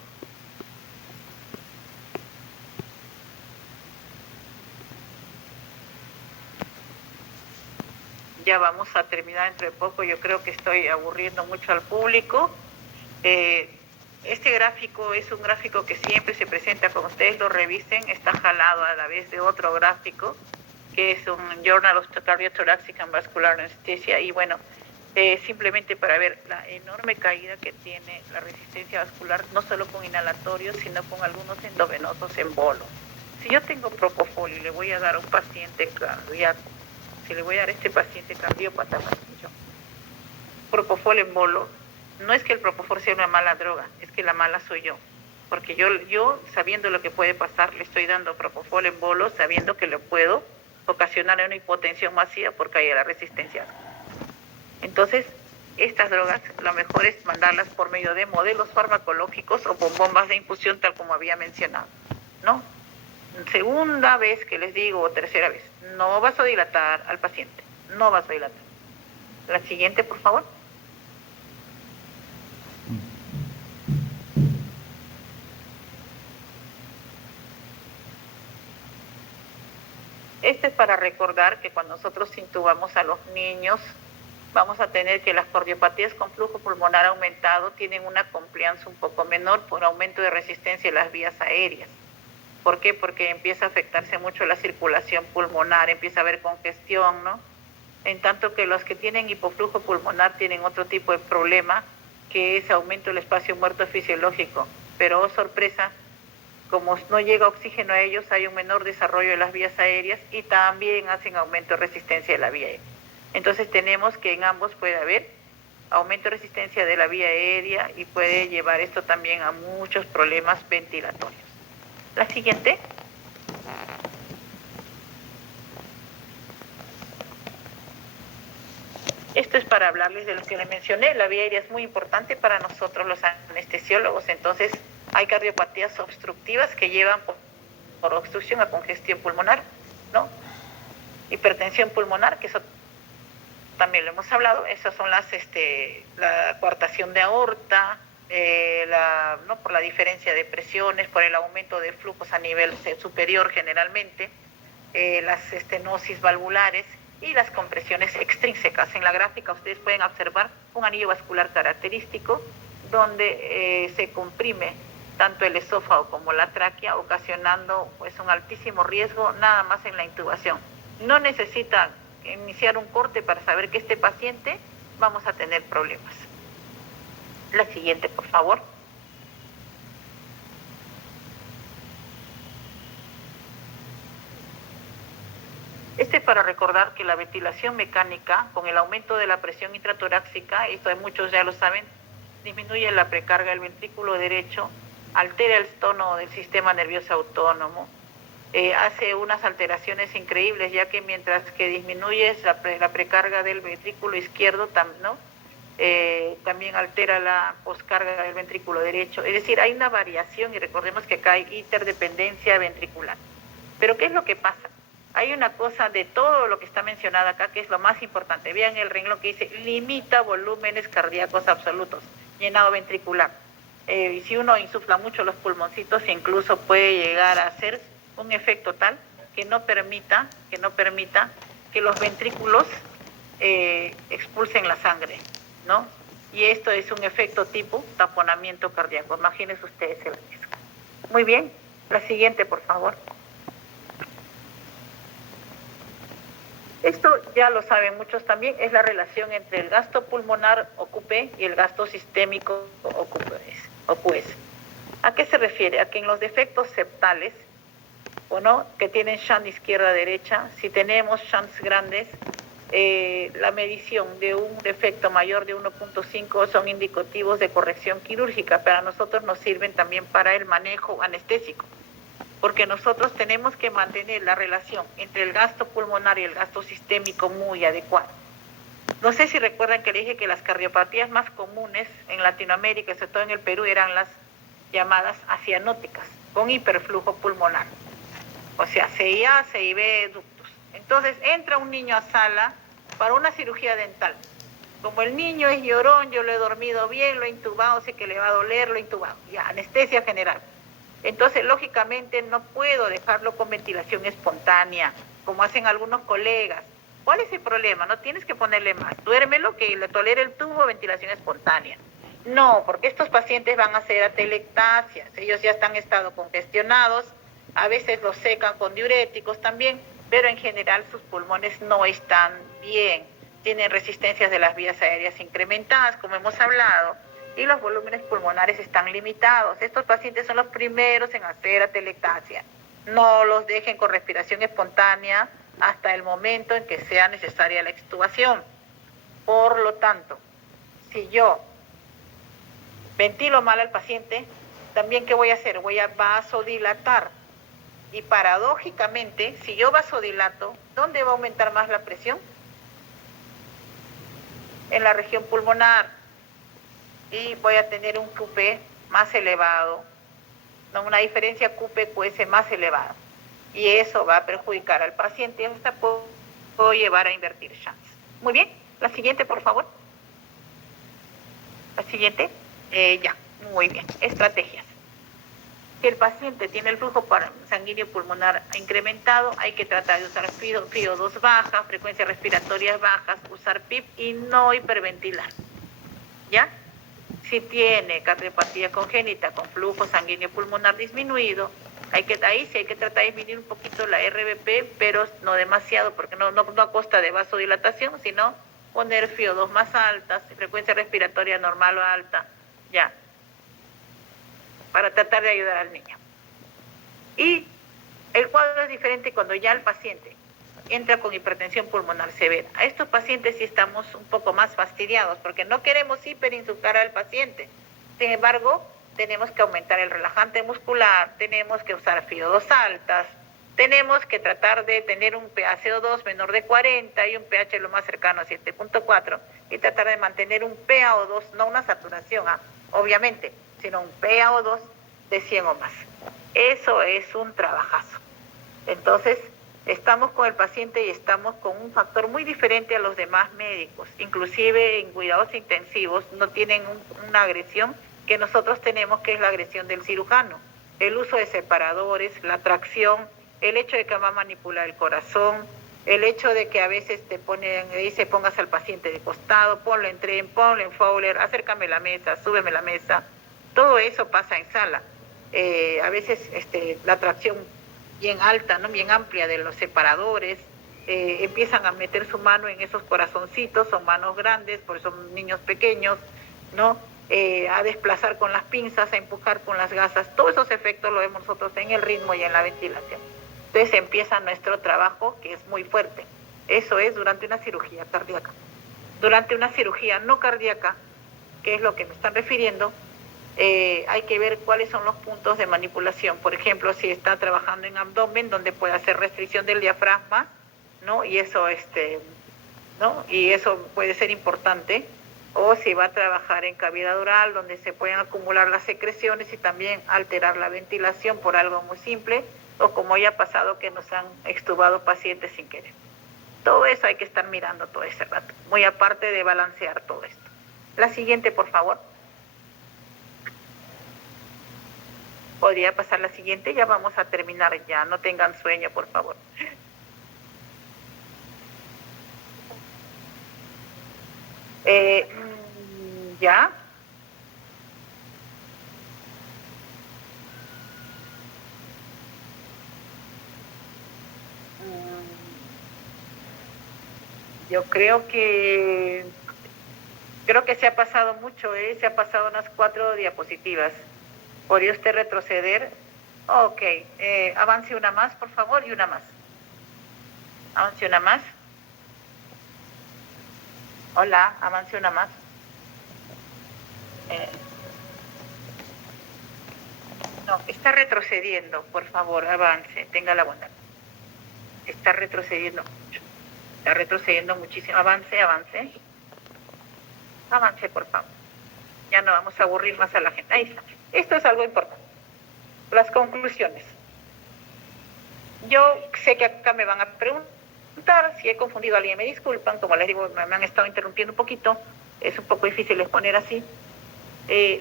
Ya vamos a terminar dentro de poco. Yo creo que estoy aburriendo mucho al público. Este gráfico es un gráfico que siempre se presenta, como ustedes lo revisen, está jalado a la vez de otro gráfico, que es un Journal of Cardiothoracic and Vascular Anesthesia, y bueno, simplemente para ver la enorme caída que tiene la resistencia vascular, no solo con inhalatorios, sino con algunos endovenosos en bolo. Si yo tengo propofol y le voy a dar a un paciente cardíaco, si le voy a dar a este paciente cardiópata, propofol en bolo, no es que el propofol sea una mala droga, es que la mala soy yo. Porque yo sabiendo lo que puede pasar, le estoy dando propofol en bolo, sabiendo que le puedo ocasionar una hipotensión masiva por caída de la resistencia. Entonces, estas drogas, lo mejor es mandarlas por medio de modelos farmacológicos o con bombas de infusión, tal como había mencionado, ¿no? Segunda vez que les digo, o tercera vez, no vasodilatar al paciente, no vasodilatar. La siguiente, por favor. Este es para recordar que cuando nosotros intubamos a los niños, vamos a tener que las cardiopatías con flujo pulmonar aumentado tienen una compliance un poco menor por aumento de resistencia en las vías aéreas. ¿Por qué? Porque empieza a afectarse mucho la circulación pulmonar, empieza a haber congestión, ¿no? En tanto que los que tienen hipoflujo pulmonar tienen otro tipo de problema, que es aumento del espacio muerto fisiológico. Pero, oh sorpresa, como no llega oxígeno a ellos, hay un menor desarrollo de las vías aéreas y también hacen aumento de resistencia de la vía aérea. Entonces tenemos que en ambos puede haber aumento de resistencia de la vía aérea y puede llevar esto también a muchos problemas ventilatorios. La siguiente. Esto es para hablarles de lo que les mencioné. La vía aérea es muy importante para nosotros los anestesiólogos. Entonces hay cardiopatías obstructivas que llevan por obstrucción a congestión pulmonar, ¿no? Hipertensión pulmonar, que eso también lo hemos hablado. Esas son la coartación de aorta, ¿no? Por la diferencia de presiones, por el aumento de flujos a nivel superior generalmente, las estenosis valvulares y las compresiones extrínsecas. En la gráfica ustedes pueden observar un anillo vascular característico donde se comprime tanto el esófago como la tráquea, ocasionando pues un altísimo riesgo nada más en la intubación. No necesita iniciar un corte para saber que este paciente vamos a tener problemas. La siguiente, por favor. Este es para recordar que la ventilación mecánica, con el aumento de la presión intratorácica, esto muchos ya lo saben, disminuye la precarga del ventrículo derecho, altera el tono del sistema nervioso autónomo, hace unas alteraciones increíbles, ya que mientras que disminuyes la precarga del ventrículo izquierdo, ¿no? También altera la poscarga del ventrículo derecho. Es decir, hay una variación y recordemos que acá hay interdependencia ventricular. Pero ¿qué es lo que pasa? Hay una cosa de todo lo que está mencionado acá que es lo más importante. Vean el renglón que dice limita volúmenes cardíacos absolutos, llenado ventricular. Y si uno insufla mucho los pulmoncitos, incluso puede llegar a hacer un efecto tal que no permita que los ventrículos expulsen la sangre, ¿no? y esto es un efecto tipo taponamiento cardíaco. Imagínense ustedes el riesgo. Muy bien, la siguiente, por favor. Esto ya lo saben muchos también, es la relación entre el gasto pulmonar o QP y el gasto sistémico o QS. ¿A qué se refiere? A que en los defectos septales, o no, que tienen shunt izquierda-derecha, si tenemos shunts grandes, la medición de un defecto mayor de 1.5 son indicativos de corrección quirúrgica. Para nosotros nos sirven también para el manejo anestésico, porque nosotros tenemos que mantener la relación entre el gasto pulmonar y el gasto sistémico muy adecuado. No sé si recuerdan que le dije que las cardiopatías más comunes en Latinoamérica, sobre todo en el Perú, eran las llamadas acianóticas, con hiperflujo pulmonar. O sea, CIA, CIB, ductos. Entonces entra un niño a sala para una cirugía dental. Como el niño es llorón, yo lo he dormido bien, lo he intubado, sé que le va a doler, lo he intubado. Ya, anestesia general. Entonces, lógicamente, no puedo dejarlo con ventilación espontánea, como hacen algunos colegas. ¿Cuál es el problema? No tienes que ponerle más. Duérmelo, que le tolere el tubo, ventilación espontánea. No, porque estos pacientes van a hacer atelectasias. Ellos ya están estado congestionados, a veces los secan con diuréticos también, pero en general sus pulmones no están bien. Tienen resistencias de las vías aéreas incrementadas, como hemos hablado, y los volúmenes pulmonares están limitados. Estos pacientes son los primeros en hacer atelectasia. No los dejen con respiración espontánea hasta el momento en que sea necesaria la extubación. Por lo tanto, si yo ventilo mal al paciente, también ¿qué voy a hacer? Voy a vasodilatar. Y paradójicamente, si yo vasodilato, ¿dónde va a aumentar más la presión? En la región pulmonar. Y voy a tener un QP más elevado, ¿no? Una diferencia QP-QS más elevada. Y eso va a perjudicar al paciente y hasta puedo llevar a invertir shunts. Muy bien, la siguiente, por favor. La siguiente, ya, muy bien. Estrategias. Si el paciente tiene el flujo sanguíneo pulmonar incrementado, hay que tratar de usar FiO2 baja, frecuencias respiratorias bajas, usar PIP y no hiperventilar. ¿Ya? Si tiene cardiopatía congénita con flujo sanguíneo pulmonar disminuido, ahí sí hay que tratar de disminuir un poquito la RBP, pero no demasiado, porque no a costa de vasodilatación, sino poner FiO2 más altas, frecuencia respiratoria normal o alta, ya, para tratar de ayudar al niño. Y el cuadro es diferente cuando ya el paciente entra con hipertensión pulmonar severa. A estos pacientes sí estamos un poco más fastidiados porque no queremos hiperinsucar al paciente. Sin embargo, tenemos que aumentar el relajante muscular, tenemos que usar FiO2 altas, tenemos que tratar de tener un PaCO2 menor de 40 y un pH lo más cercano a 7.4 y tratar de mantener un PaO2, no una saturación, obviamente, sino un PaO2 de 100 o más. Eso es un trabajazo. Entonces, estamos con el paciente y estamos con un factor muy diferente a los demás médicos. Inclusive en cuidados intensivos no tienen una agresión que nosotros tenemos, que es la agresión del cirujano. El uso de separadores, la tracción, el hecho de que va a manipular el corazón, el hecho de que a veces dice pongas al paciente de costado, ponlo en tren, ponlo en Fowler, acércame la mesa, súbeme la mesa. Todo eso pasa en sala. A veces la tracción bien alta, ¿no? Bien amplia de los separadores, empiezan a meter su mano en esos corazoncitos, son manos grandes, por eso son niños pequeños, ¿no? A desplazar con las pinzas, a empujar con las gasas, todos esos efectos lo vemos nosotros en el ritmo y en la ventilación. Entonces empieza nuestro trabajo, que es muy fuerte. Eso es durante una cirugía cardíaca. Durante una cirugía no cardíaca, que es lo que me están refiriendo, hay que ver cuáles son los puntos de manipulación. Por ejemplo, si está trabajando en abdomen, donde puede hacer restricción del diafragma, ¿no? Y eso, ¿no? Y eso puede ser importante. O si va a trabajar en cavidad oral, donde se pueden acumular las secreciones y también alterar la ventilación por algo muy simple, o como ya ha pasado que nos han extubado pacientes sin querer. Todo eso hay que estar mirando todo ese rato, muy aparte de balancear todo esto. La siguiente, por favor. ¿Podría pasar la siguiente? Ya vamos a terminar ya, no tengan sueño, por favor. ¿Ya? Yo creo que se ha pasado mucho, ¿eh? Se ha pasado unas 4 diapositivas. ¿Podría usted retroceder? Ok, avance una más, por favor, y una más. Avance una más. Hola, avance una más. No, está retrocediendo, por favor, avance, tenga la bondad. Está retrocediendo mucho. Está retrocediendo muchísimo. Avance, avance. Avance, por favor. Ya no vamos a aburrir más a la gente. Ahí está. Esto es algo importante. Las conclusiones. Yo sé que acá me van a preguntar, si he confundido a alguien me disculpan, como les digo, me han estado interrumpiendo un poquito, es un poco difícil exponer así.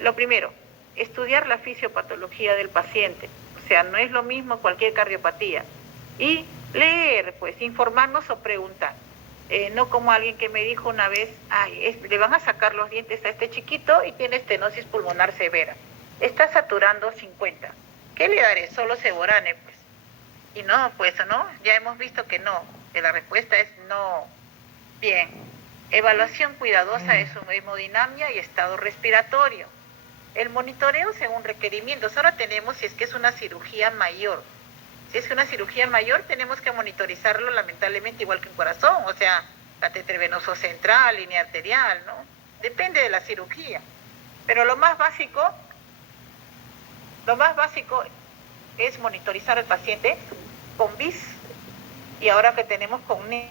Lo primero, estudiar la fisiopatología del paciente, o sea, no es lo mismo cualquier cardiopatía. Y leer, pues, informarnos o preguntar. No como alguien que me dijo una vez, le van a sacar los dientes a este chiquito y tiene estenosis pulmonar severa. Está saturando 50. ¿Qué le daré? Solo Seborane, pues. Y no, pues, ¿no? Ya hemos visto que no, que la respuesta es no. Bien. Evaluación cuidadosa de su hemodinamia y estado respiratorio. El monitoreo según requerimientos. Ahora tenemos si es que es una cirugía mayor. Si es una cirugía mayor, tenemos que monitorizarlo lamentablemente igual que un corazón, o sea, catéter venoso central, línea arterial, ¿no? Depende de la cirugía. Pero lo más básico es monitorizar al paciente con BIS y ahora que tenemos con NIRS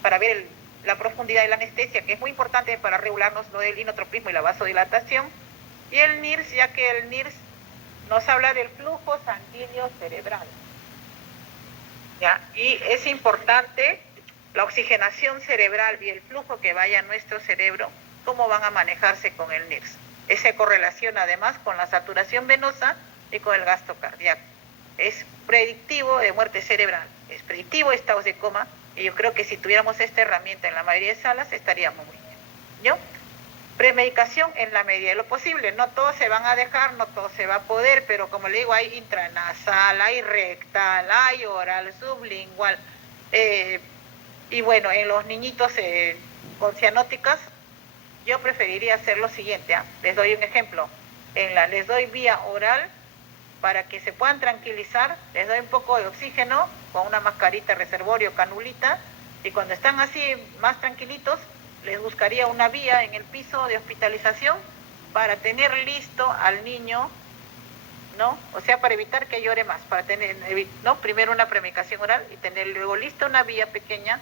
para ver la profundidad de la anestesia, que es muy importante para regularnos lo del inotropismo y la vasodilatación, y el NIRS, ya que el NIRS nos habla del flujo sanguíneo cerebral. ¿Ya? Y es importante la oxigenación cerebral y el flujo que vaya a nuestro cerebro, cómo van a manejarse con el NIRS. Ese correlaciona además con la saturación venosa y con el gasto cardíaco. Es predictivo de muerte cerebral, es predictivo de estados de coma, y yo creo que si tuviéramos esta herramienta en la mayoría de salas estaríamos muy bien. ¿Yo? Premedicación en la medida de lo posible. No todos se van a dejar, no todo se va a poder, pero como le digo, hay intranasal, hay rectal, hay oral, sublingual. Y bueno, en los niñitos con cianóticas, yo preferiría hacer lo siguiente. Les doy un ejemplo. Les doy vía oral para que se puedan tranquilizar, les doy un poco de oxígeno con una mascarita reservorio, canulita, y cuando están así más tranquilitos, les buscaría una vía en el piso de hospitalización para tener listo al niño, ¿no? O sea, para evitar que llore más, para tener, ¿no? Primero una premedicación oral y tener luego lista una vía pequeña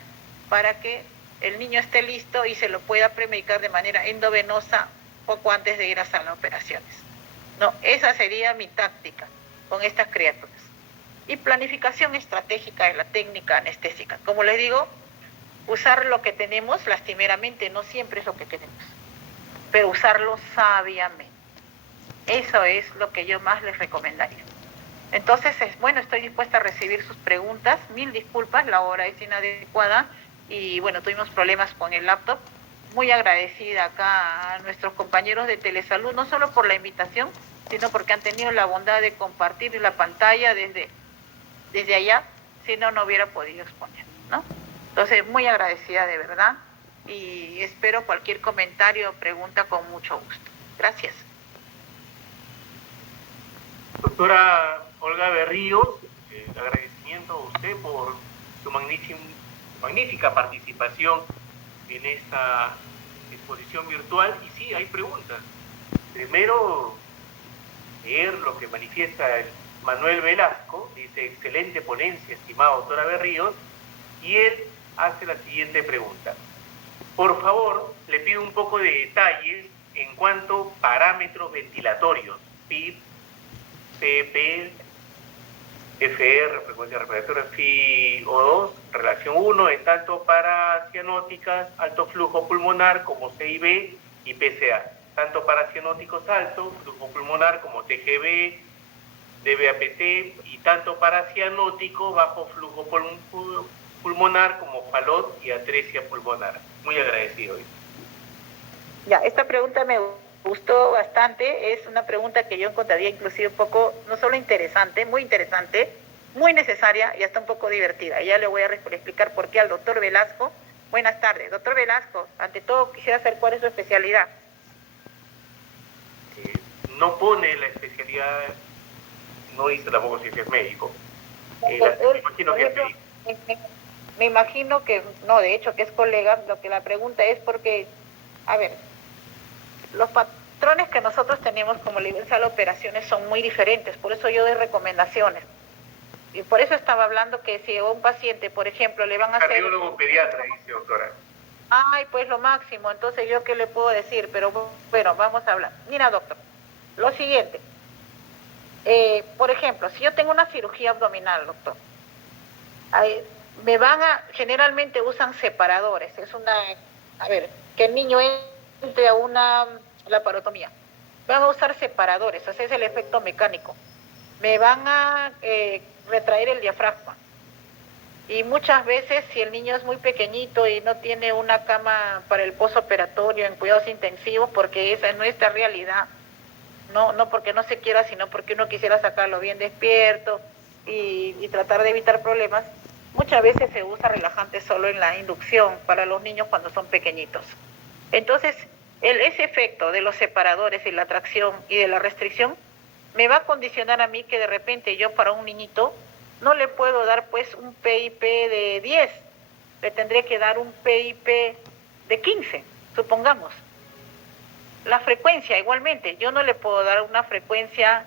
para que el niño esté listo y se lo pueda premedicar de manera endovenosa poco antes de ir a sala de operaciones. No, esa sería mi táctica con estas criaturas. Y planificación estratégica de la técnica anestésica. Como les digo, usar lo que tenemos, lastimeramente no siempre es lo que queremos, pero usarlo sabiamente. Eso es lo que yo más les recomendaría. Entonces, bueno, estoy dispuesta a recibir sus preguntas. Mil disculpas, la hora es inadecuada y bueno, tuvimos problemas con el laptop. Muy agradecida acá a nuestros compañeros de Telesalud, no solo por la invitación, sino porque han tenido la bondad de compartir la pantalla desde allá, si no, no hubiera podido exponer, ¿no? Entonces, muy agradecida de verdad y espero cualquier comentario o pregunta con mucho gusto. Gracias. Doctora Olga Berríos, agradecimiento a usted por su magnífica participación en esta exposición virtual. Y sí, hay preguntas. Primero, leer lo que manifiesta Manuel Velasco. Dice: excelente ponencia, estimada doctora Berríos. Y él hace la siguiente pregunta: por favor, le pido un poco de detalles en cuanto a parámetros ventilatorios, PIP, CP, FR, frecuencia respiratoria, FiO2, relación 1, en tanto para cianóticas, alto flujo pulmonar como CIB y PCA, tanto para cianóticos alto flujo pulmonar como TGB, DBAPT, y tanto para cianótico bajo flujo pulmonar como falot y atresia pulmonar. Muy agradecido. Ya, esta pregunta me gustó bastante, es una pregunta que yo encontraría inclusive un poco, no solo interesante, muy necesaria y hasta un poco divertida. Ya le voy a explicar por qué al doctor Velasco. Buenas tardes, doctor Velasco, ante todo quisiera saber cuál es su especialidad. No pone la especialidad, no dice tampoco si es médico. Me imagino que es médico. Me imagino que, no, de hecho que es colega, lo que la pregunta es porque, a ver, los patrones que nosotros tenemos como Universal Operaciones son muy diferentes, por eso yo doy recomendaciones. Y por eso estaba hablando que si a un paciente, por ejemplo, le van a hacer... Cardiólogo pediatra, dice doctora. Ay, pues lo máximo, entonces yo qué le puedo decir, pero bueno, vamos a hablar. Mira, doctor, lo siguiente, por ejemplo, si yo tengo una cirugía abdominal, doctor, generalmente usan separadores, que el niño entre a una laparotomía, van a usar separadores, ese es el efecto mecánico, me van a retraer el diafragma, y muchas veces si el niño es muy pequeñito y no tiene una cama para el posoperatorio en cuidados intensivos, porque esa es nuestra realidad, no porque no se quiera, sino porque uno quisiera sacarlo bien despierto y tratar de evitar problemas, muchas veces se usa relajante solo en la inducción para los niños cuando son pequeñitos. Entonces, ese efecto de los separadores y la tracción y de la restricción me va a condicionar a mí que de repente yo para un niñito no le puedo dar pues un PIP de 10, le tendré que dar un PIP de 15, supongamos. La frecuencia igualmente, yo no le puedo dar una frecuencia,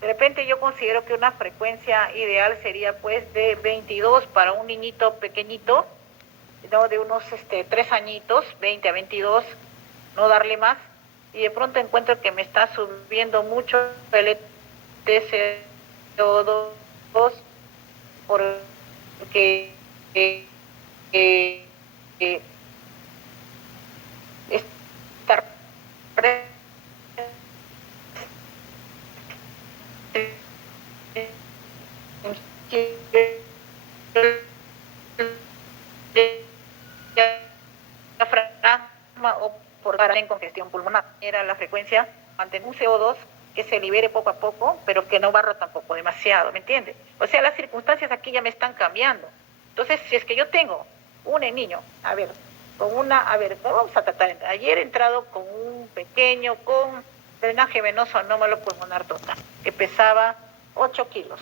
de repente yo considero que una frecuencia ideal sería pues de 22 para un niñito pequeñito, ¿no? De unos 3 añitos, 20 a 22, no darle más, y de pronto encuentro que me está subiendo mucho el TCO2 porque esta o por parar en congestión pulmonar. Era la frecuencia mantener un CO2 que se libere poco a poco, pero que no barra tampoco demasiado, ¿me entiendes? O sea, las circunstancias aquí ya me están cambiando. Entonces, si es que yo tengo un niño, vamos a tratar, ayer he entrado con un pequeño, con drenaje venoso anómalo pulmonar total, que pesaba 8 kilos.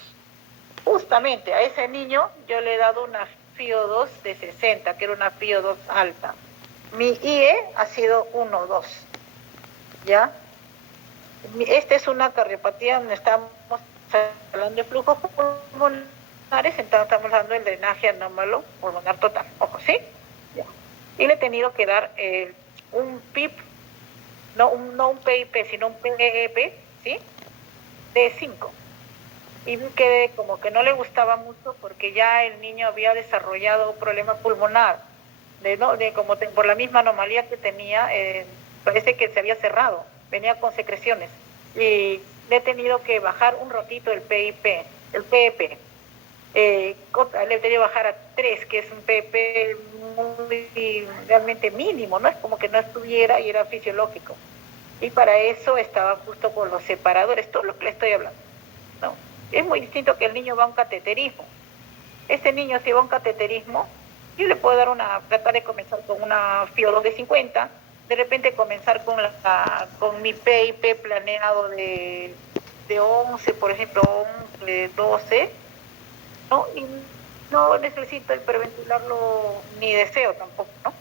Justamente a ese niño yo le he dado una FiO2 de 60, que era una FiO2 alta. Mi IE ha sido 1,2, ¿ya? Esta es una cardiopatía donde estamos hablando de flujos pulmonares, entonces estamos hablando del drenaje anómalo pulmonar total, ojo, ¿sí? Ya. Y le he tenido que dar un PIP, no un PIP, sino un PEP, ¿sí? De 5. Y vi que como que no le gustaba mucho porque ya el niño había desarrollado un problema pulmonar, por la misma anomalía que tenía, parece que se había cerrado, venía con secreciones, y le he tenido que bajar un ratito el PIP, el PEP, le he tenido que bajar a 3, que es un PEP muy realmente mínimo, no es como que no estuviera y era fisiológico, y para eso estaba justo con los separadores, todo lo que le estoy hablando, ¿no? Es muy distinto que el niño va a un cateterismo. Este niño si va a un cateterismo, yo le puedo tratar de comenzar con una FiO2 de 50, de repente comenzar con mi PIP planeado de 11, por ejemplo, de 12, ¿no? Y no necesito hiperventilarlo ni deseo tampoco, ¿no?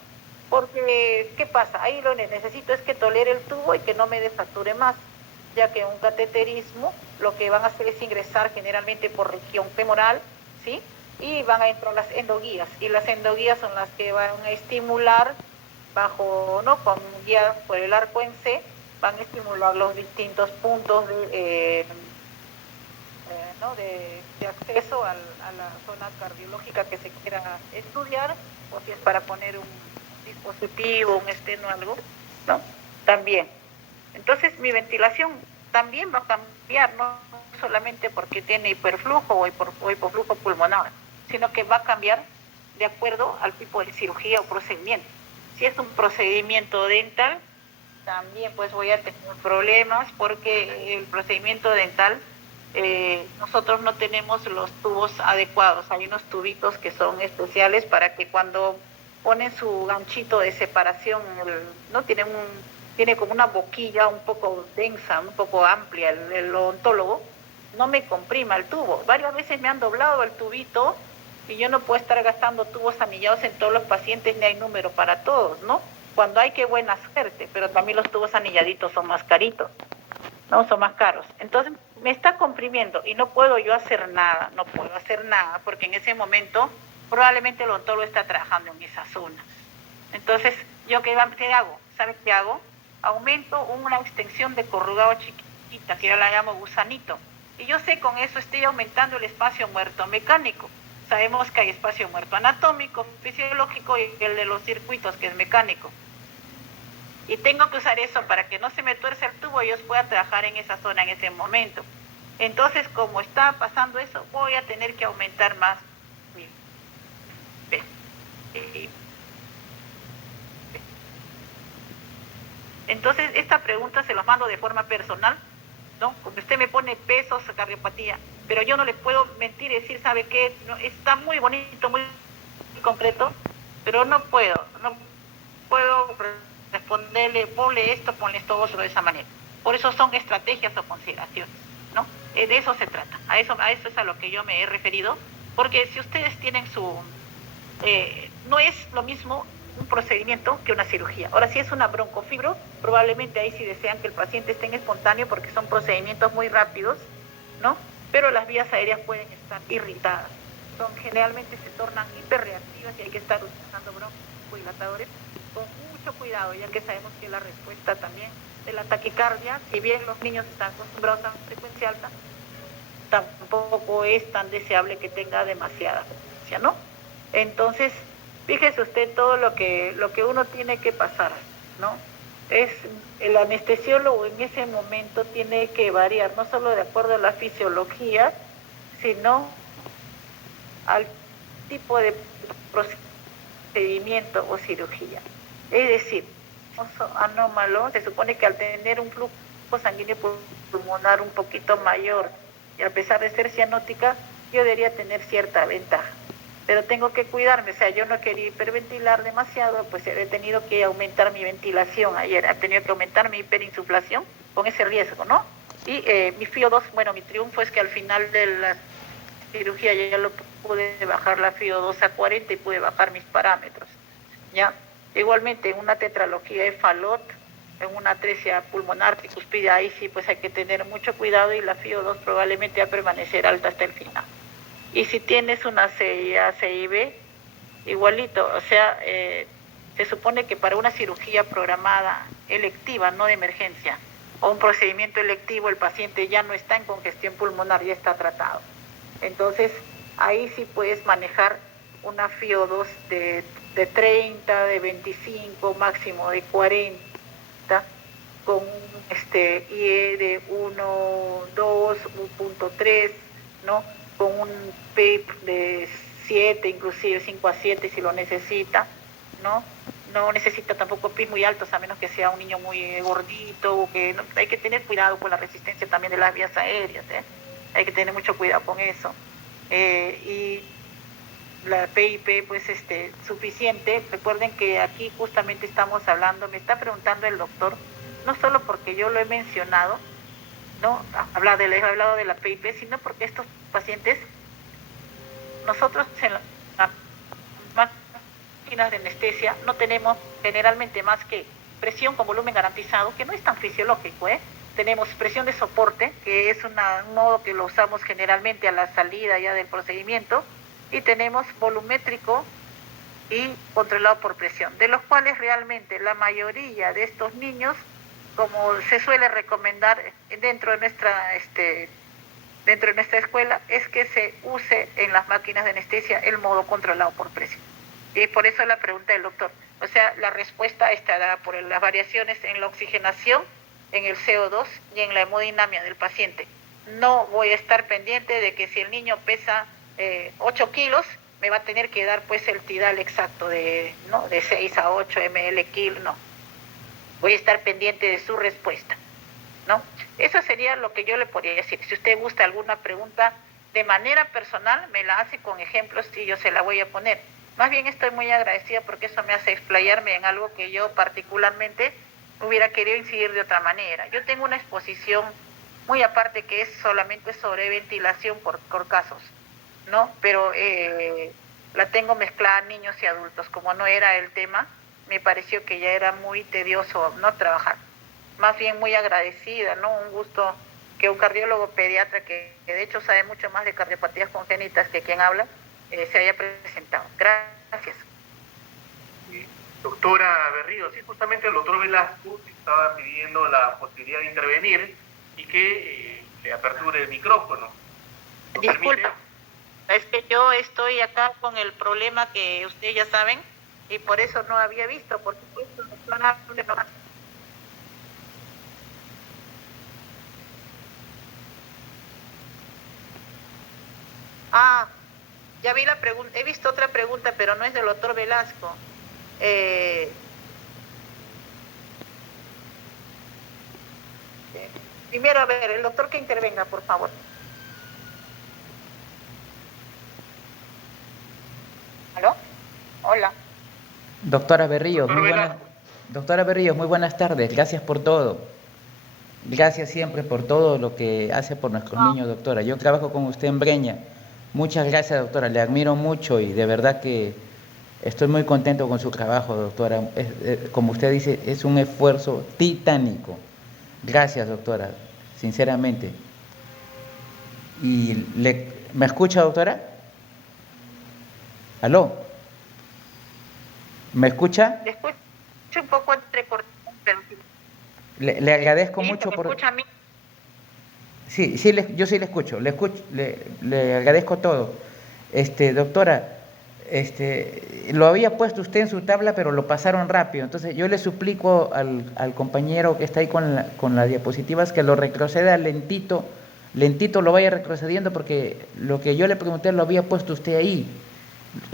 Porque, ¿qué pasa? Ahí lo que necesito es que tolere el tubo y que no me desature más, ya que un cateterismo lo que van a hacer es ingresar generalmente por región femoral, ¿sí? Y van a entrar las endoguías, y las endoguías son las que van a estimular con guía por el arco en C, van a estimular los distintos puntos de acceso a la zona cardiológica que se quiera estudiar, o si es para poner un dispositivo, un esteno, algo, ¿no? También. Entonces mi ventilación también va a cambiar, no solamente porque tiene hiperflujo o hipoflujo pulmonar, sino que va a cambiar de acuerdo al tipo de cirugía o procedimiento. Si es un procedimiento dental, también pues voy a tener problemas porque el procedimiento dental, nosotros no tenemos los tubos adecuados. Hay unos tubitos que son especiales para que cuando ponen su ganchito de separación, no tiene como una boquilla un poco densa, un poco amplia, el odontólogo no me comprima el tubo. Varias veces me han doblado el tubito y yo no puedo estar gastando tubos anillados en todos los pacientes, ni hay número para todos, ¿no? Cuando hay, qué buena suerte, pero también los tubos anilladitos son más caritos, ¿no? Son más caros. Entonces me está comprimiendo y no puedo yo hacer nada, no puedo hacer nada, porque en ese momento probablemente el odontólogo está trabajando en esa zona. Entonces, ¿yo qué hago? ¿Sabes qué hago? Aumento una extensión de corrugado chiquita, que yo la llamo gusanito. Y yo sé con eso estoy aumentando el espacio muerto mecánico. Sabemos que hay espacio muerto anatómico, fisiológico y el de los circuitos, que es mecánico. Y tengo que usar eso para que no se me tuerce el tubo y yo pueda trabajar en esa zona en ese momento. Entonces, como está pasando eso, voy a tener que aumentar más mi... Entonces, esta pregunta se los mando de forma personal, ¿no? Como usted me pone pesos, cardiopatía, pero yo no le puedo mentir y decir, ¿sabe qué? No, está muy bonito, muy concreto, pero no puedo responderle, ponle esto otro de esa manera. Por eso son estrategias o consideraciones, ¿no? De eso se trata, a eso es a lo que yo me he referido, porque si ustedes tienen no es lo mismo un procedimiento que una cirugía. Ahora, si es una broncofibro, probablemente ahí sí desean que el paciente esté en espontáneo porque son procedimientos muy rápidos, ¿no? Pero las vías aéreas pueden estar irritadas. Generalmente se tornan hiperreactivas y hay que estar utilizando broncodilatadores con mucho cuidado, ya que sabemos que la respuesta también de la taquicardia, si bien los niños están acostumbrados a frecuencia alta, tampoco es tan deseable que tenga demasiada frecuencia, ¿no? Entonces, fíjese usted todo lo que uno tiene que pasar, ¿no? El anestesiólogo en ese momento tiene que variar, no solo de acuerdo a la fisiología, sino al tipo de procedimiento o cirugía. Es decir, anómalo, se supone que al tener un flujo sanguíneo pulmonar un poquito mayor, y a pesar de ser cianótica, yo debería tener cierta ventaja. Pero tengo que cuidarme, o sea, yo no quería hiperventilar demasiado, pues he tenido que aumentar mi ventilación ayer, he tenido que aumentar mi hiperinsuflación con ese riesgo, ¿no? Y mi FIO2, bueno, mi triunfo es que al final de la cirugía ya lo pude bajar la FIO2 a 40 y pude bajar mis parámetros, ¿ya? Igualmente, en una tetralogía de Fallot, en una atresia pulmonar tricuspide, ahí sí pues hay que tener mucho cuidado y la FIO2 probablemente va a permanecer alta hasta el final. Y si tienes una CIA, CIB, igualito, o sea, se supone que para una cirugía programada electiva, no de emergencia, o un procedimiento electivo, el paciente ya no está en congestión pulmonar, ya está tratado. Entonces, ahí sí puedes manejar una FIO2 de 30, de 25, máximo de 40, con un IE de 1, 2, 1.3, ¿no? Con un PIP de 7, inclusive 5 a 7 si lo necesita, ¿no? No necesita tampoco PIP muy altos, a menos que sea un niño muy gordito, o que no, hay que tener cuidado con la resistencia también de las vías aéreas, ¿eh? Hay que tener mucho cuidado con eso. Y la PIP, pues suficiente. Recuerden que aquí justamente estamos hablando, me está preguntando el doctor, no solo porque yo lo he mencionado, ¿no? He hablado de la PIP, sino porque estos pacientes, nosotros en las máquinas de anestesia no tenemos generalmente más que presión con volumen garantizado, que no es tan fisiológico, ¿eh? Tenemos presión de soporte, que es un modo que lo usamos generalmente a la salida ya del procedimiento, y tenemos volumétrico y controlado por presión, de los cuales realmente la mayoría de estos niños, como se suele recomendar dentro de nuestra escuela, es que se use en las máquinas de anestesia el modo controlado por presión. Y por eso la pregunta del doctor. O sea, la respuesta estará por las variaciones en la oxigenación, en el CO2 y en la hemodinamia del paciente. No voy a estar pendiente de que si el niño pesa 8 kilos, me va a tener que dar pues el tidal exacto de 6 a 8 ml/kg, no. Voy a estar pendiente de su respuesta, ¿no? Eso sería lo que yo le podría decir. Si usted gusta alguna pregunta de manera personal, me la hace con ejemplos y yo se la voy a poner. Más bien estoy muy agradecida porque eso me hace explayarme en algo que yo particularmente hubiera querido incidir de otra manera. Yo tengo una exposición muy aparte que es solamente sobre ventilación por casos, ¿no? Pero la tengo mezclada niños y adultos. Como no era el tema, me pareció que ya era muy tedioso no trabajar. Más bien muy agradecida, ¿no? Un gusto que un cardiólogo pediatra que de hecho sabe mucho más de cardiopatías congénitas que quien habla, se haya presentado. Gracias. Doctora Berrío, sí, justamente el doctor Velasco estaba pidiendo la posibilidad de intervenir y que le aperture el micrófono. Disculpa, es que yo estoy acá con el problema que ustedes ya saben y por eso no había visto, por supuesto, doctora. Ah, ya vi la pregunta, he visto otra pregunta, pero no es del doctor Velasco. Primero, a ver, el doctor que intervenga, por favor. ¿Aló? Hola. Doctora Berríos, muy buenas tardes. Gracias por todo. Gracias siempre por todo lo que hace por nuestros niños, doctora. Yo trabajo con usted en Breña. Muchas gracias, doctora. Le admiro mucho y de verdad que estoy muy contento con su trabajo, doctora. Como usted dice, es un esfuerzo titánico. Gracias, doctora, sinceramente. ¿Me escucha, doctora? ¿Aló? ¿Me escucha? Le escucho un poco entrecortado, pero... Le agradezco ¿Sí? mucho ¿Me por... escucha a mí? Sí, yo sí le escucho, le agradezco todo. Doctora, lo había puesto usted en su tabla, pero lo pasaron rápido. Entonces yo le suplico al compañero que está ahí con las diapositivas que lo retroceda lentito, lentito lo vaya retrocediendo porque lo que yo le pregunté lo había puesto usted ahí,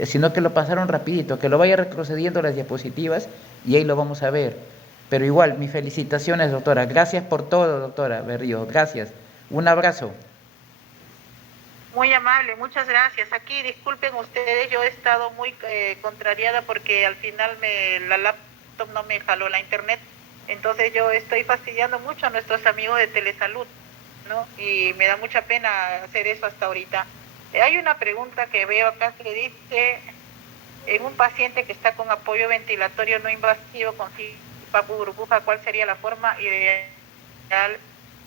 sino que lo pasaron rapidito, que lo vaya retrocediendo las diapositivas y ahí lo vamos a ver. Pero igual, mis felicitaciones, doctora. Gracias por todo, doctora Berrío. Gracias. Un abrazo. Muy amable, muchas gracias. Aquí, disculpen ustedes, yo he estado muy contrariada porque al final la laptop no me jaló la internet. Entonces yo estoy fastidiando mucho a nuestros amigos de Telesalud, ¿no? Y me da mucha pena hacer eso hasta ahorita. Hay una pregunta que veo acá que dice, en un paciente que está con apoyo ventilatorio no invasivo con CPAP burbuja, ¿cuál sería la forma ideal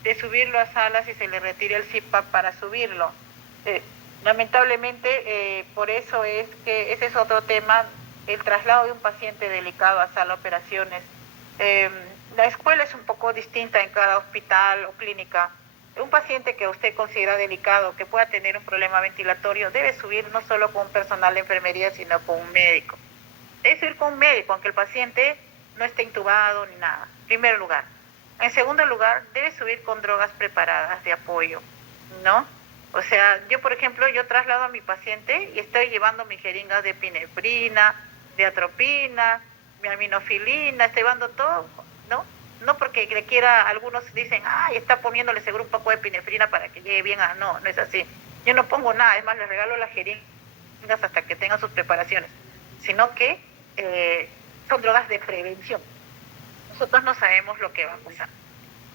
de subirlo a salas y se le retire el CPAP para subirlo? Lamentablemente, por eso es que ese es otro tema, el traslado de un paciente delicado a sala de operaciones. La escuela es un poco distinta en cada hospital o clínica. Un paciente que usted considera delicado, que pueda tener un problema ventilatorio, debe subir no solo con un personal de enfermería, sino con un médico. Debe subir con un médico, aunque el paciente no esté intubado ni nada, en primer lugar. En segundo lugar, debe subir con drogas preparadas de apoyo, ¿no? O sea, yo, por ejemplo, yo traslado a mi paciente y estoy llevando mis jeringas de epinefrina, de atropina, mi aminofilina, estoy llevando todo, ¿no? No porque le quiera, algunos dicen, ay, está poniéndole seguro un poco de epinefrina para que llegue bien. No, no es así. Yo no pongo nada, es más, les regalo las jeringas hasta que tengan sus preparaciones, sino que son drogas de prevención. Nosotros no sabemos lo que va a pasar.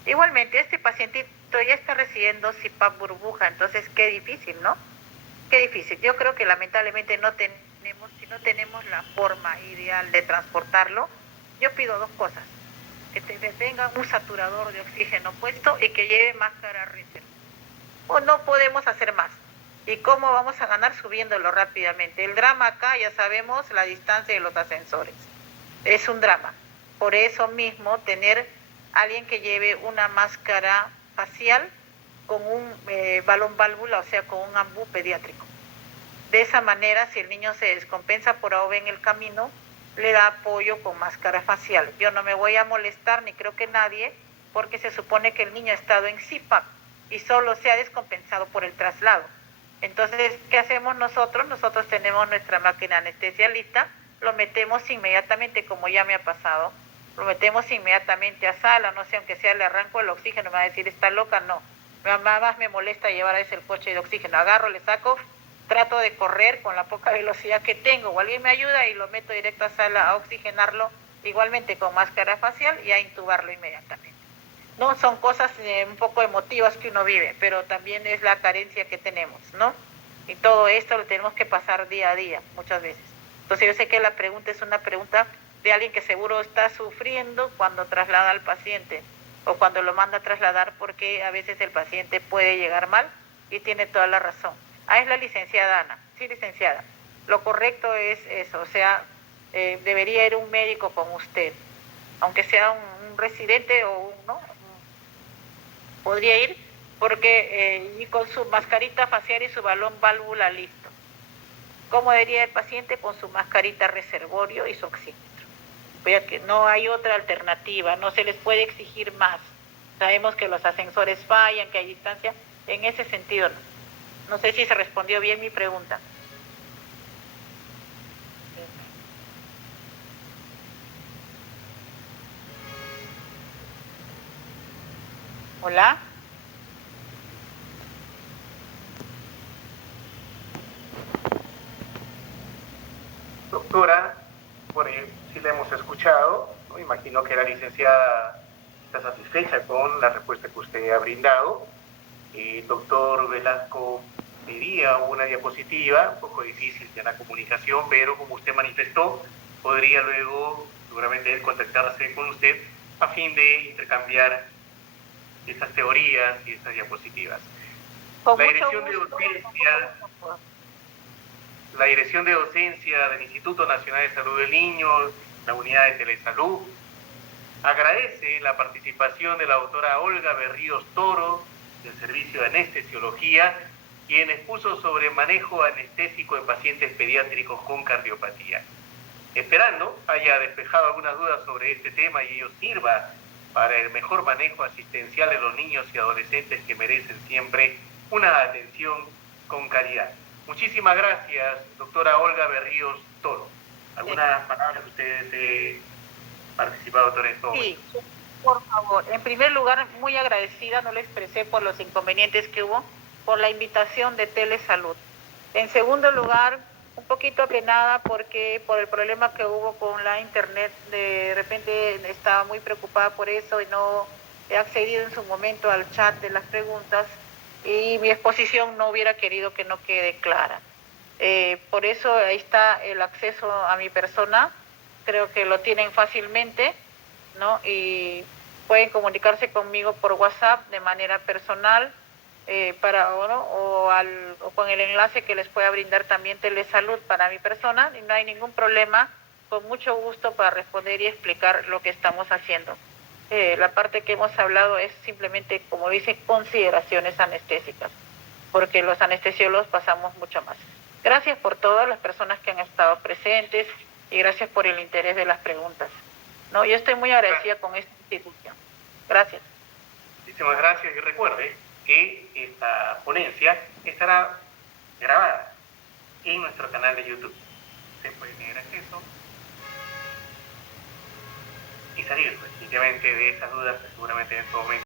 Igualmente, este pacientito ya está recibiendo CPAP burbuja, entonces qué difícil, ¿no? Qué difícil. Yo creo que lamentablemente si no tenemos la forma ideal de transportarlo, yo pido dos cosas: que tenga un saturador de oxígeno puesto y que lleve máscara reserva. O no podemos hacer más. ¿Y cómo vamos a ganar? Subiéndolo rápidamente. El drama acá, ya sabemos, la distancia de los ascensores. Es un drama. Por eso mismo, tener alguien que lleve una máscara facial con un balón válvula, o sea, con un ambú pediátrico. De esa manera, si el niño se descompensa por AOV en el camino, le da apoyo con máscara facial. Yo no me voy a molestar, ni creo que nadie, porque se supone que el niño ha estado en CPAP y solo se ha descompensado por el traslado. Entonces, ¿qué hacemos nosotros? Nosotros tenemos nuestra máquina anestesialista, lo metemos inmediatamente, como ya me ha pasado, lo metemos inmediatamente a sala, no sé, aunque sea le arranco el oxígeno, me va a decir, ¿está loca? No. Más me molesta llevar a veces el coche de oxígeno, agarro, le saco, trato de correr con la poca velocidad que tengo, o alguien me ayuda y lo meto directo a sala a oxigenarlo, igualmente con máscara facial y a intubarlo inmediatamente. No, son cosas un poco emotivas que uno vive, pero también es la carencia que tenemos, ¿no? Y todo esto lo tenemos que pasar día a día, muchas veces. Entonces yo sé que la pregunta es una pregunta de alguien que seguro está sufriendo cuando traslada al paciente o cuando lo manda a trasladar, porque a veces el paciente puede llegar mal y tiene toda la razón. Ah, es la licenciada Ana. Sí, licenciada. Lo correcto es eso, o sea, debería ir un médico con usted, aunque sea un residente o un, ¿no? Podría ir porque y con su mascarita facial y su balón válvula listo. ¿Cómo diría el paciente? Con su mascarita reservorio y su oxímetro. Pero que no hay otra alternativa, no se les puede exigir más. Sabemos que los ascensores fallan, que hay distancia, en ese sentido no. No sé si se respondió bien mi pregunta. Hola. Doctora, bueno, sí la hemos escuchado, ¿no? Imagino que la licenciada está satisfecha con la respuesta que usted ha brindado. Doctor Velasco pedía una diapositiva, un poco difícil ya la comunicación, pero como usted manifestó, podría luego seguramente él contactarse con usted a fin de intercambiar estas teorías y estas diapositivas. Con La mucho dirección de gusto. docencia, la Dirección de Docencia del Instituto Nacional de Salud del Niño, la Unidad de Telesalud, agradece la participación de la doctora Olga Berríos Toro, del Servicio de Anestesiología, quien expuso sobre manejo anestésico en pacientes pediátricos con cardiopatía. Esperando haya despejado algunas dudas sobre este tema y ello sirva para el mejor manejo asistencial de los niños y adolescentes que merecen siempre una atención con calidad. Muchísimas gracias, doctora Olga Berríos Toro. ¿Algunas palabras que ustedes participado, doctora, en todo Sí, por favor. En primer lugar, muy agradecida, no le expresé por los inconvenientes que hubo, por la invitación de Telesalud. En segundo lugar, un poquito apenada porque por el problema que hubo con la internet, de repente estaba muy preocupada por eso y no he accedido en su momento al chat de las preguntas y mi exposición no hubiera querido que no quede clara. Por eso ahí está el acceso a mi persona, creo que lo tienen fácilmente, ¿no? Y pueden comunicarse conmigo por WhatsApp de manera personal, o con el enlace que les pueda brindar también Telesalud para mi persona, y no hay ningún problema, con mucho gusto para responder y explicar lo que estamos haciendo. La parte que hemos hablado es simplemente, como dice, consideraciones anestésicas, porque los anestesiólogos pasamos mucho más. Gracias por todas las personas que han estado presentes y gracias por el interés de las preguntas. No, yo estoy muy agradecida con esta institución. Gracias. Muchísimas gracias y recuerde que esta ponencia estará grabada en nuestro canal de YouTube. Usted puede tener acceso y salir definitivamente de esas dudas que seguramente en este momento